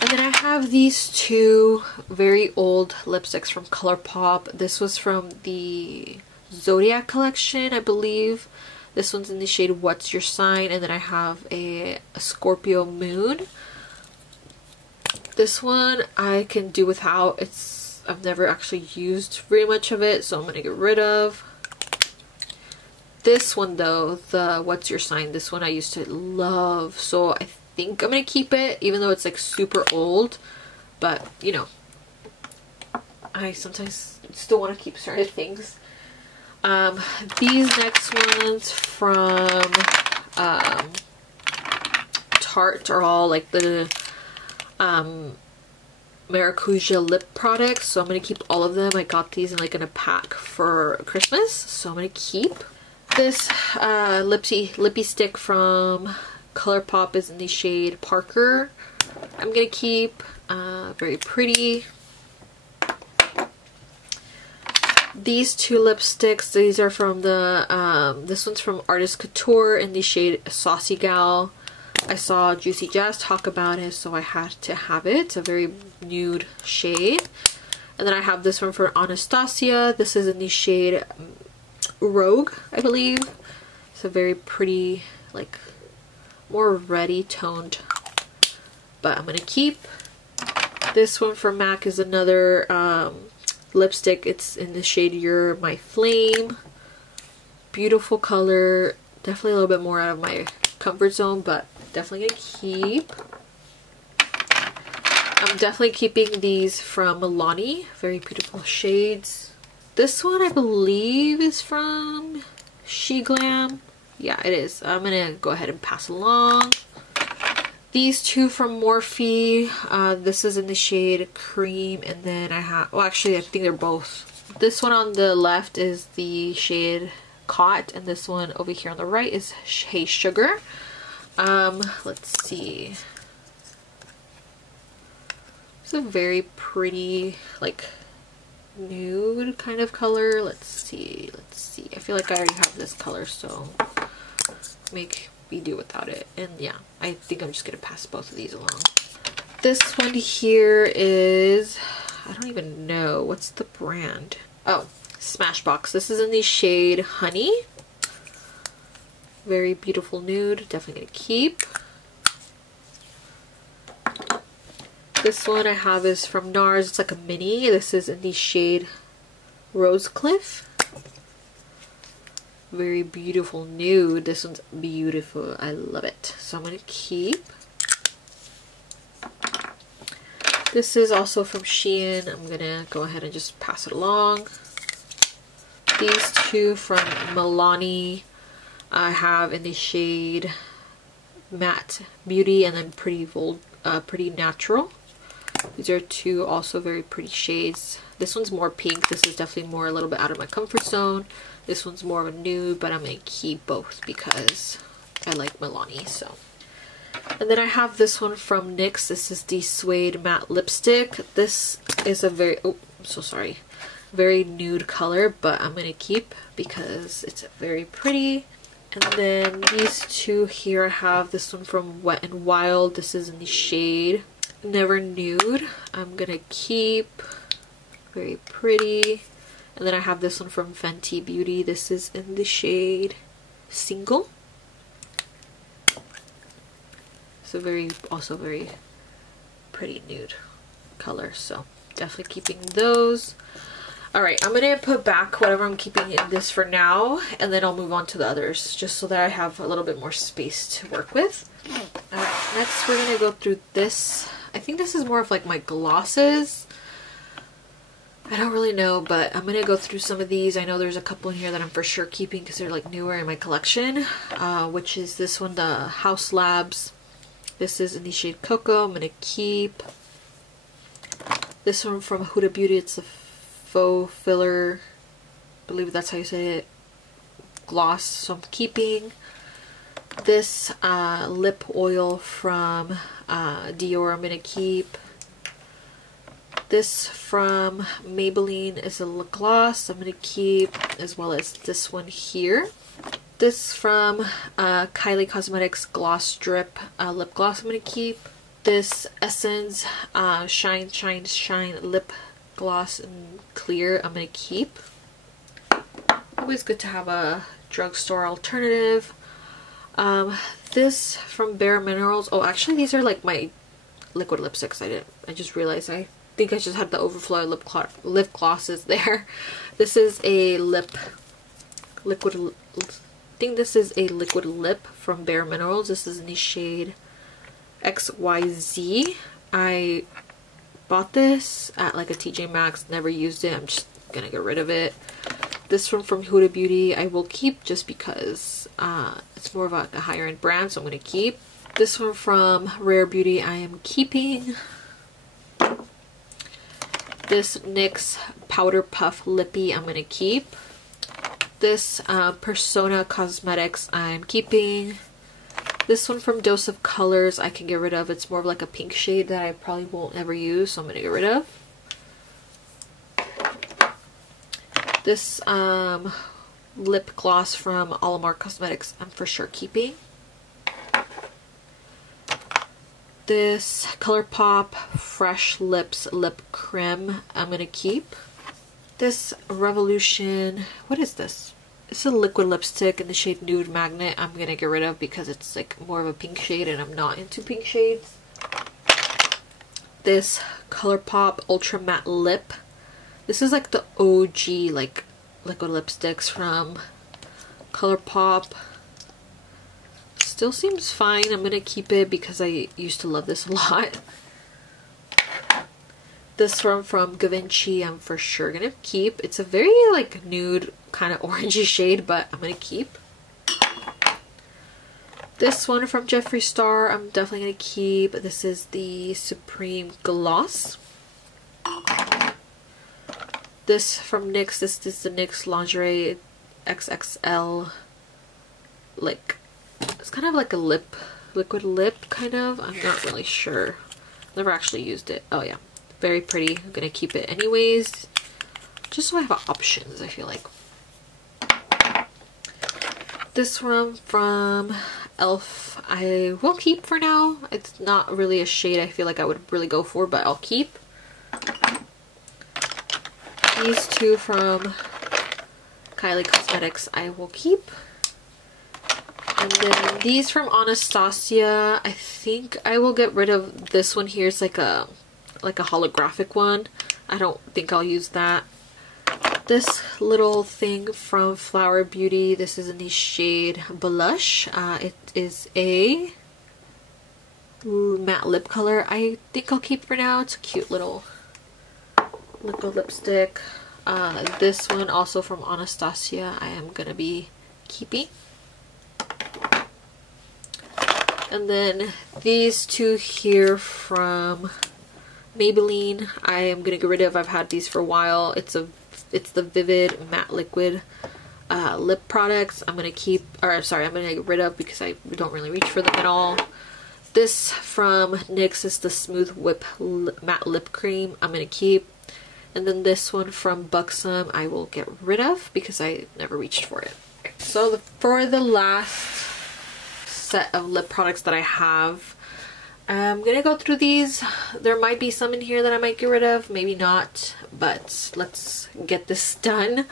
And then I have these two very old lipsticks from ColourPop. This was from the Zodiac collection, I believe. This one's in the shade What's Your Sign, and then I have a Scorpio Moon. This one I can do without. I've never actually used very much of it, so I'm gonna get rid of. This one though, the What's Your Sign, this one I used to love, so I think I'm gonna keep it, even though it's like super old. But you know, I sometimes still want to keep certain things. These next ones from Tarte are all like the Maracuja lip products, so I'm gonna keep all of them. I got these in like in a pack for Christmas, so I'm gonna keep. This lippy stick from ColourPop is in the shade Parker. I'm gonna keep. Very pretty. These two lipsticks, these are from the this one's from Artist Couture in the shade Saucy Gal. I saw Juicy Jazz talk about it, so I had to have it. It's a very nude shade. And then I have this one for Anastasia. This is in the shade Rogue, I believe. It's a very pretty, like, more reddy toned, but I'm gonna keep. This one from MAC is another lipstick. It's in the shade You're My Flame. Beautiful color. Definitely a little bit more out of my comfort zone, but definitely gonna keep. I'm definitely keeping these from Milani. Very beautiful shades. This one I believe is from She Glam. Yeah, it is. I'm gonna go ahead and pass along. These two from Morphe. This is in the shade Cream, and then I have, well actually I think they're both. This one on the left is the shade Caught, and this one over here on the right is Hey Sugar. Let's see. It's a very pretty, like, nude kind of color. Let's see. I feel like I already have this color, so make me do without it. And yeah, I think I'm just gonna pass both of these along. This one here is, I don't even know, what's the brand? Oh, Smashbox. This is in the shade Honey. Very beautiful nude. Definitely gonna keep. This one I have is from NARS. It's like a mini. This is in the shade Rosecliff. Very beautiful nude. This one's beautiful. I love it. So I'm gonna keep. This is also from Shein. I'm gonna go ahead and just pass it along. These two from Milani I have in the shade Matte Beauty and then Pretty Natural. These are two also very pretty shades. This one's more pink. This is definitely more a little bit out of my comfort zone. This one's more of a nude, but I'm going to keep both because I like Milani. So, and then I have this one from NYX. This is the Suede Matte Lipstick. This is a very, oh, I'm so sorry, very nude color, but I'm going to keep because it's very pretty. And then these two here, I have this one from Wet n Wild. This is in the shade Never Nude. I'm going to keep. Very pretty. And then I have this one from Fenty Beauty. This is in the shade Single. So also very pretty nude color. So definitely keeping those. Alright, I'm going to put back whatever I'm keeping in this for now, and then I'll move on to the others, just so that I have a little bit more space to work with. Alright, next we're going to go through this. I think this is more of like my glosses. I don't really know, but I'm going to go through some of these. I know there's a couple in here that I'm for sure keeping because they're like newer in my collection, which is this one, the House Labs. This is in the shade Cocoa. I'm going to keep. This one from Huda Beauty. It's a faux filler, I believe that's how you say it, gloss, so I'm keeping. This lip oil from Dior I'm gonna keep. This from Maybelline is a lip gloss I'm gonna keep, as well as this one here. This from Kylie Cosmetics Gloss Drip lip gloss I'm gonna keep. This Essence Shine Shine Shine lip gloss in clear I'm gonna keep. Always good to have a drugstore alternative. This from Bare Minerals. Oh, actually these are like my liquid lipsticks. I just realized I think I just had the overflow lip glosses there. This is a liquid lip from Bare Minerals. This is in the shade XYZ. I bought this at like a TJ Maxx, never used it. I'm just gonna get rid of it. This one from Huda Beauty I will keep just because it's more of a higher end brand, so I'm gonna keep. This one from Rare Beauty I am keeping. This NYX Powder Puff Lippy I'm gonna keep. This Persona Cosmetics I'm keeping. This one from Dose of Colors I can get rid of. It's more of like a pink shade that I probably won't ever use, so I'm gonna get rid of. This lip gloss from Alamar Cosmetics I'm for sure keeping. This ColourPop Fresh Lips Lip Creme I'm gonna keep. This Revolution, what is this? It's a liquid lipstick in the shade Nude Magnet I'm gonna get rid of because it's like more of a pink shade and I'm not into pink shades. This ColourPop Ultra Matte Lip. This is like the OG like liquid lipsticks from ColourPop. Still seems fine. I'm gonna keep it because I used to love this a lot. This one from Givenchy I'm for sure gonna keep. It's a very like nude kind of orangey shade, but I'm gonna keep. This one from Jeffree Star I'm definitely gonna keep. This is the Supreme Gloss. This from NYX, this is the NYX Lingerie XXL, like, it's kind of like a liquid lip, kind of. I'm not really sure. Never actually used it. Oh yeah, very pretty. I'm gonna keep it anyways, just so I have options, I feel like. This one from e.l.f. I will keep for now. It's not really a shade I feel like I would really go for, but I'll keep. These two from Kylie Cosmetics I will keep. And then these from Anastasia, I think I will get rid of this one here. It's like a holographic one. I don't think I'll use that. This little thing from Flower Beauty, this is in the shade Blush. It is a matte lip color. I think I'll keep for now. It's a cute little liquid lipstick. This one also from Anastasia I am gonna be keeping. And then these two here from Maybelline I am gonna get rid of. I've had these for a while. It's the Vivid Matte Liquid lip products. I'm gonna keep, or sorry, I'm gonna get rid of because I don't really reach for them at all. This from NYX is the Smooth Whip Matte Lip Cream I'm gonna keep. And then this one from Buxom I will get rid of because I never reached for it. So for the last set of lip products that I have, I'm gonna go through these. There might be some in here that I might get rid of, maybe not, but let's get this done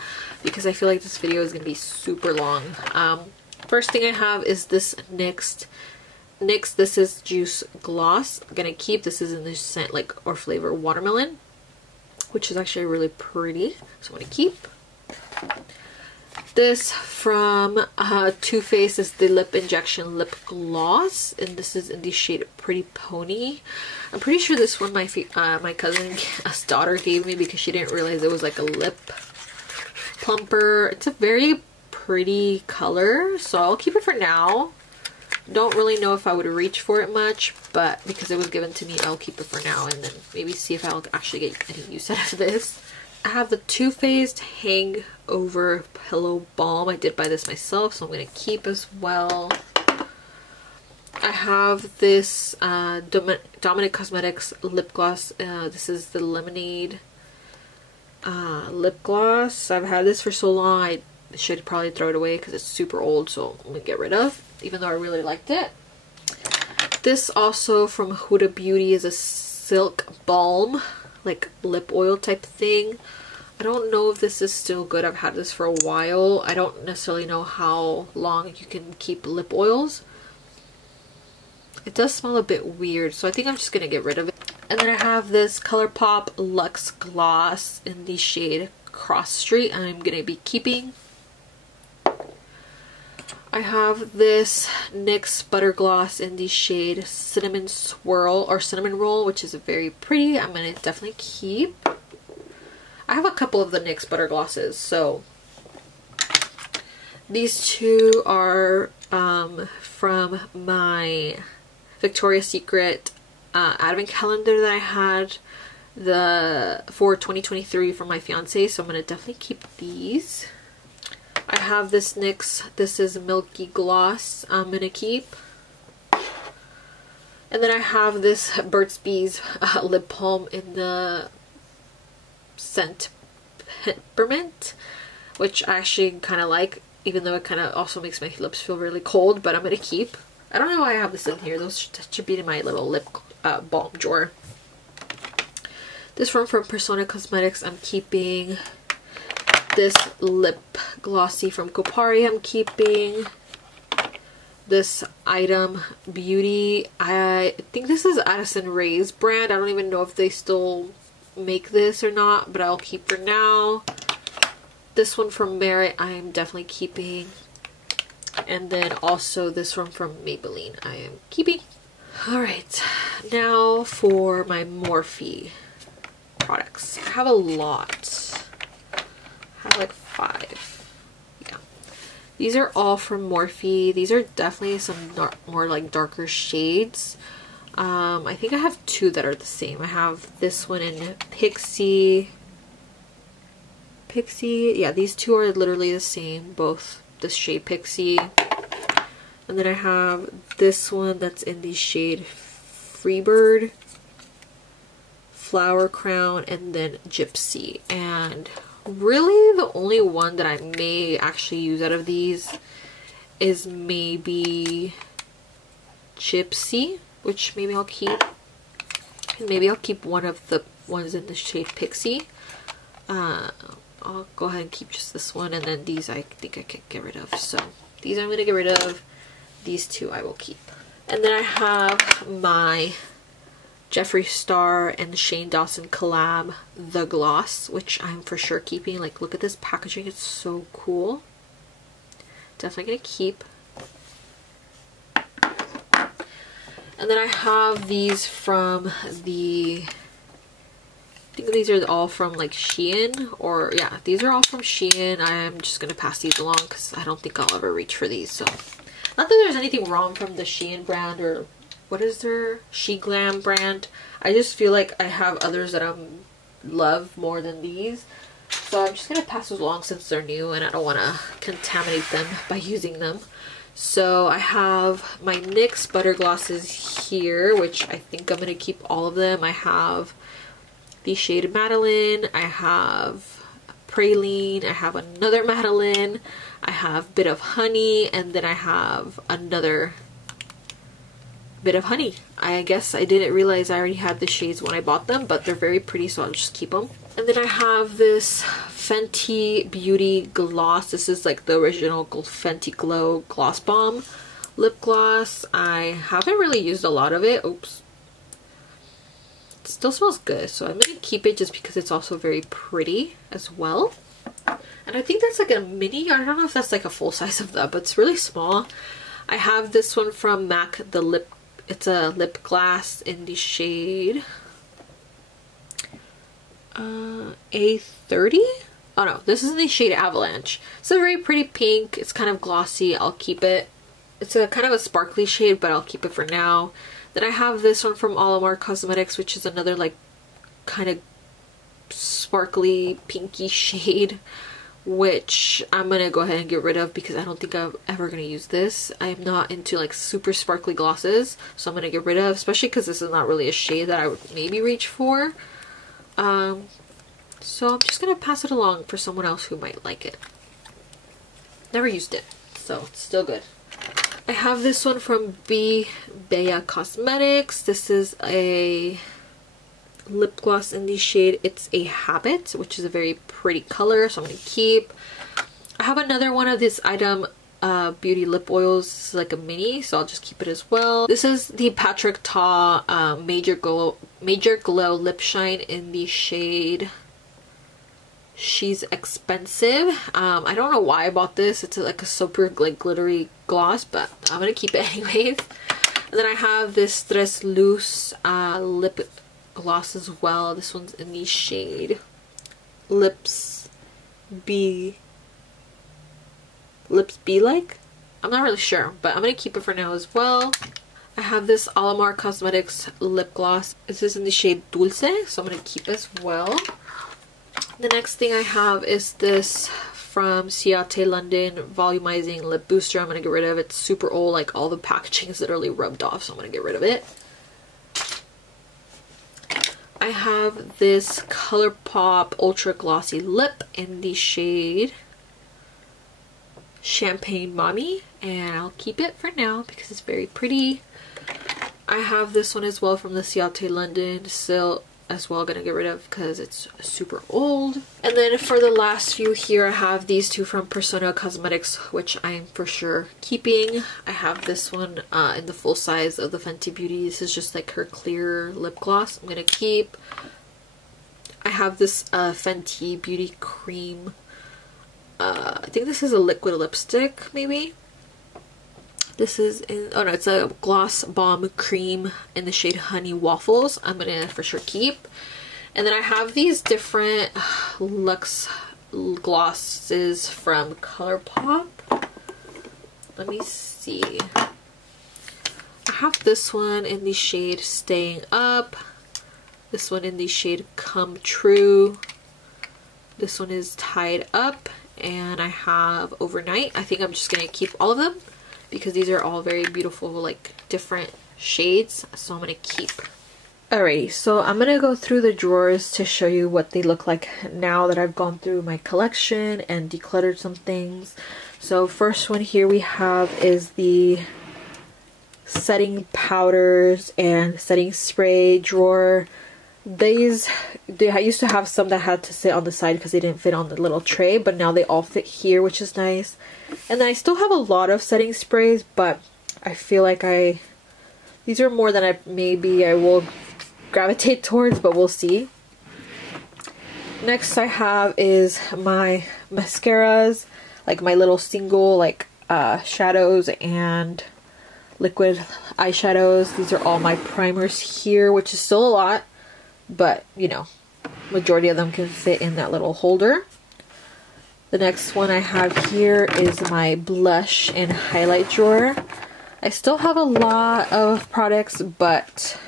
because I feel like this video is gonna be super long. First thing I have is this NYX, this is Juice Gloss. I'm gonna keep. This is in the scent like or flavor Watermelon, which is actually really pretty, so I'm gonna keep. This from Too Faced is the Lip Injection Lip Gloss, and this is in the shade Pretty Pony. I'm pretty sure this one my cousin's daughter gave me because she didn't realize it was like a lip plumper. It's a very pretty color, so I'll keep it for now. Don't really know if I would reach for it much, but because it was given to me, I'll keep it for now and then maybe see if I'll actually get any use out of this. I have the Too Faced Hangover Pillow Balm. I did buy this myself, so I'm going to keep as well. I have this Dominic Cosmetics lip gloss. This is the Lemonade lip gloss. I've had this for so long, I should probably throw it away because it's super old, so I'm gonna get rid of, even though I really liked it. This also from Huda Beauty is a silk balm, like lip oil type thing. I don't know if this is still good. I've had this for a while. I don't necessarily know how long you can keep lip oils. It does smell a bit weird, so I think I'm just gonna get rid of it. And then I have this ColourPop Luxe Gloss in the shade Cross Street. I'm gonna be keeping. I have this NYX Butter Gloss in the shade Cinnamon Swirl or Cinnamon Roll, which is very pretty. I'm gonna definitely keep. I have a couple of the NYX Butter Glosses, so these two are from my Victoria's Secret advent calendar that I had for 2023 for my fiance, so I'm gonna definitely keep these. I have this NYX, this is Milky Gloss, I'm gonna keep. And then I have this Burt's Bees lip balm in the scent Peppermint, which I actually kind of like, even though it kind of also makes my lips feel really cold, but I'm gonna keep. I don't know why I have this in here. Those should be in my little lip balm drawer. This one from Persona Cosmetics, I'm keeping. This lip glossy from Kopari, I'm keeping. This Item Beauty, I think this is Addison Rae's brand. I don't even know if they still make this or not, but I'll keep for now. This one from Merit, I am definitely keeping. And then also this one from Maybelline, I am keeping. Alright, now for my Morphe products. I have a lot. I have like 5. Yeah. These are all from Morphe. These are definitely some more like darker shades. I think I have 2 that are the same. I have this one in Pixie. Yeah, these 2 are literally the same, both the shade Pixie. And then I have this one that's in the shade Freebird, Flower Crown, and then Gypsy. And really the only one that I may actually use out of these is maybe Gypsy, which maybe I'll keep. And maybe I'll keep one of the ones in the shade Pixie. I'll go ahead and keep just this one, and then these I think I could get rid of. So these I'm going to get rid of. These 2 I will keep. And then I have my Jeffree Star and Shane Dawson collab, The Gloss, which I'm for sure keeping. Like, look at this packaging. It's so cool. Definitely going to keep. And then I have these from the... I think these are all from like Shein, or yeah, these are all from Shein. I'm just gonna pass these along because I don't think I'll ever reach for these. So, not that there's anything wrong from the Shein brand, or what is their She Glam brand. I just feel like I have others that I love more than these. So I'm just gonna pass those along since they're new and I don't want to contaminate them by using them. So I have my NYX Butter Glosses here, which I think I'm gonna keep all of them. I have the shade Madeline, I have Praline, I have another Madeline, I have Bit of Honey, and then I have another Bit of Honey. I guess I didn't realize I already had the shades when I bought them, but they're very pretty, so I'll just keep them. And then I have this Fenty Beauty Gloss. This is like the original Fenty Glow Gloss Bomb lip gloss. I haven't really used a lot of it. Oops. It still smells good, so I'm gonna keep it just because it's also very pretty as well. And I think that's like a mini. I don't know if that's like a full size of that, but it's really small. I have this one from MAC, the lip. It's a lip gloss in the shade A30. Oh no, this is in the shade Avalanche. It's a very pretty pink. It's kind of glossy. I'll keep it. It's a kind of a sparkly shade, but I'll keep it for now. Then I have this one from Olimar Cosmetics, which is another like kind of sparkly pinky shade. which I'm gonna go ahead and get rid of because I don't think I'm ever gonna use this. I'm not into like super sparkly glosses, so I'm gonna get rid of, especially because this is not really a shade that I would maybe reach for. So I'm just gonna pass it along for someone else who might like it. Never used it, so it's still good. I have this one from Bea Cosmetics. This is a lip gloss in the shade It's a Habit, which is a very pretty color, so I'm gonna keep. I have another one of this item beauty lip oils. This is like a mini, so I'll just keep it as well. This is the Patrick Ta Major Glow Lip Shine in the shade She's Expensive. I don't know why I bought this. It's like a super like glittery gloss, but I'm gonna keep it anyways. And then I have this Tres Luz lip gloss as well. This one's in the shade Lips Be Like. I'm not really sure, but I'm gonna keep it for now as well. I have this Alamar Cosmetics lip gloss. This is in the shade Dulce, so I'm gonna keep as well. The next thing I have is this from Ciate London Volumizing Lip Booster. I'm gonna get rid of it. It's super old, like all the packaging is literally rubbed off, so I'm gonna get rid of it. I have this ColourPop Ultra Glossy Lip in the shade Champagne Mommy, and I'll keep it for now because it's very pretty. I have this one as well from the Ciate London, still as well gonna get rid of because it's super old. And then for the last few here, I have these two from Persona Cosmetics, which I'm for sure keeping. I have this one in the full size of the Fenty Beauty. This is just like her clear lip gloss. I'm gonna keep. I have this Fenty Beauty Cream. I think this is a liquid lipstick, maybe. This is in, oh no, it's a Gloss Bomb Cream in the shade Honey Waffles. I'm gonna for sure keep. And then I have these different luxe glosses from ColourPop. Let me see. I have this one in the shade Staying Up. This one in the shade Come True. This one is Tied Up. And I have Overnight. I think I'm just gonna keep all of them because these are all very beautiful, like different shades, so I'm gonna keep. Alrighty, so I'm gonna go through the drawers to show you what they look like now that I've gone through my collection and decluttered some things. So first one here we have is the setting powders and setting spray drawer. I used to have some that had to sit on the side because they didn't fit on the little tray, but now they all fit here, which is nice. And then I still have a lot of setting sprays, but I feel like these are more than I will gravitate towards, but we'll see. Next I have is my mascaras, like my little single like shadows and liquid eyeshadows. These are all my primers here, which is still a lot, but you know, majority of them can fit in that little holder. The next one I have here is my blush and highlight drawer. I still have a lot of products, but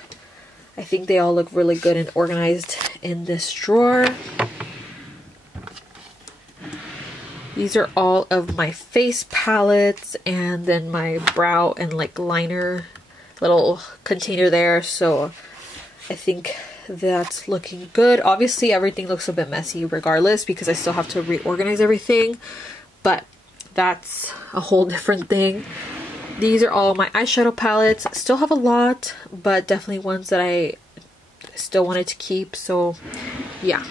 I think they all look really good and organized in this drawer. These are all of my face palettes and then my brow and like liner little container there, so I think that's looking good. Obviously everything looks a bit messy regardless because I still have to reorganize everything, but that's a whole different thing. These are all my eyeshadow palettes. Still have a lot, but definitely ones that I still wanted to keep, so yeah.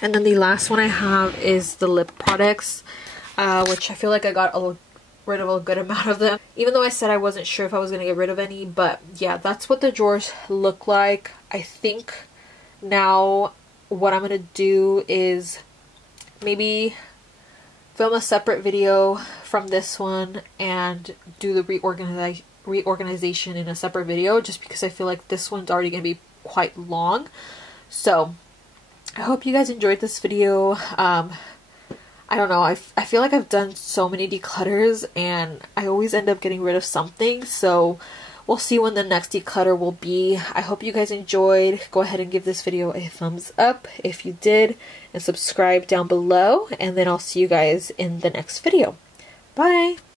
And then the last one I have is the lip products, which I feel like I got rid of a good amount of them, even though I said I wasn't sure if I was going to get rid of any. But yeah, that's what the drawers look like. I think now what I'm going to do is maybe film a separate video from this one and do the reorganization in a separate video, just because I feel like this one's already going to be quite long. So I hope you guys enjoyed this video. I don't know, I feel like I've done so many declutters and I always end up getting rid of something, so we'll see when the next declutter will be. I hope you guys enjoyed. Go ahead and give this video a thumbs up if you did, and subscribe down below, and then I'll see you guys in the next video. Bye!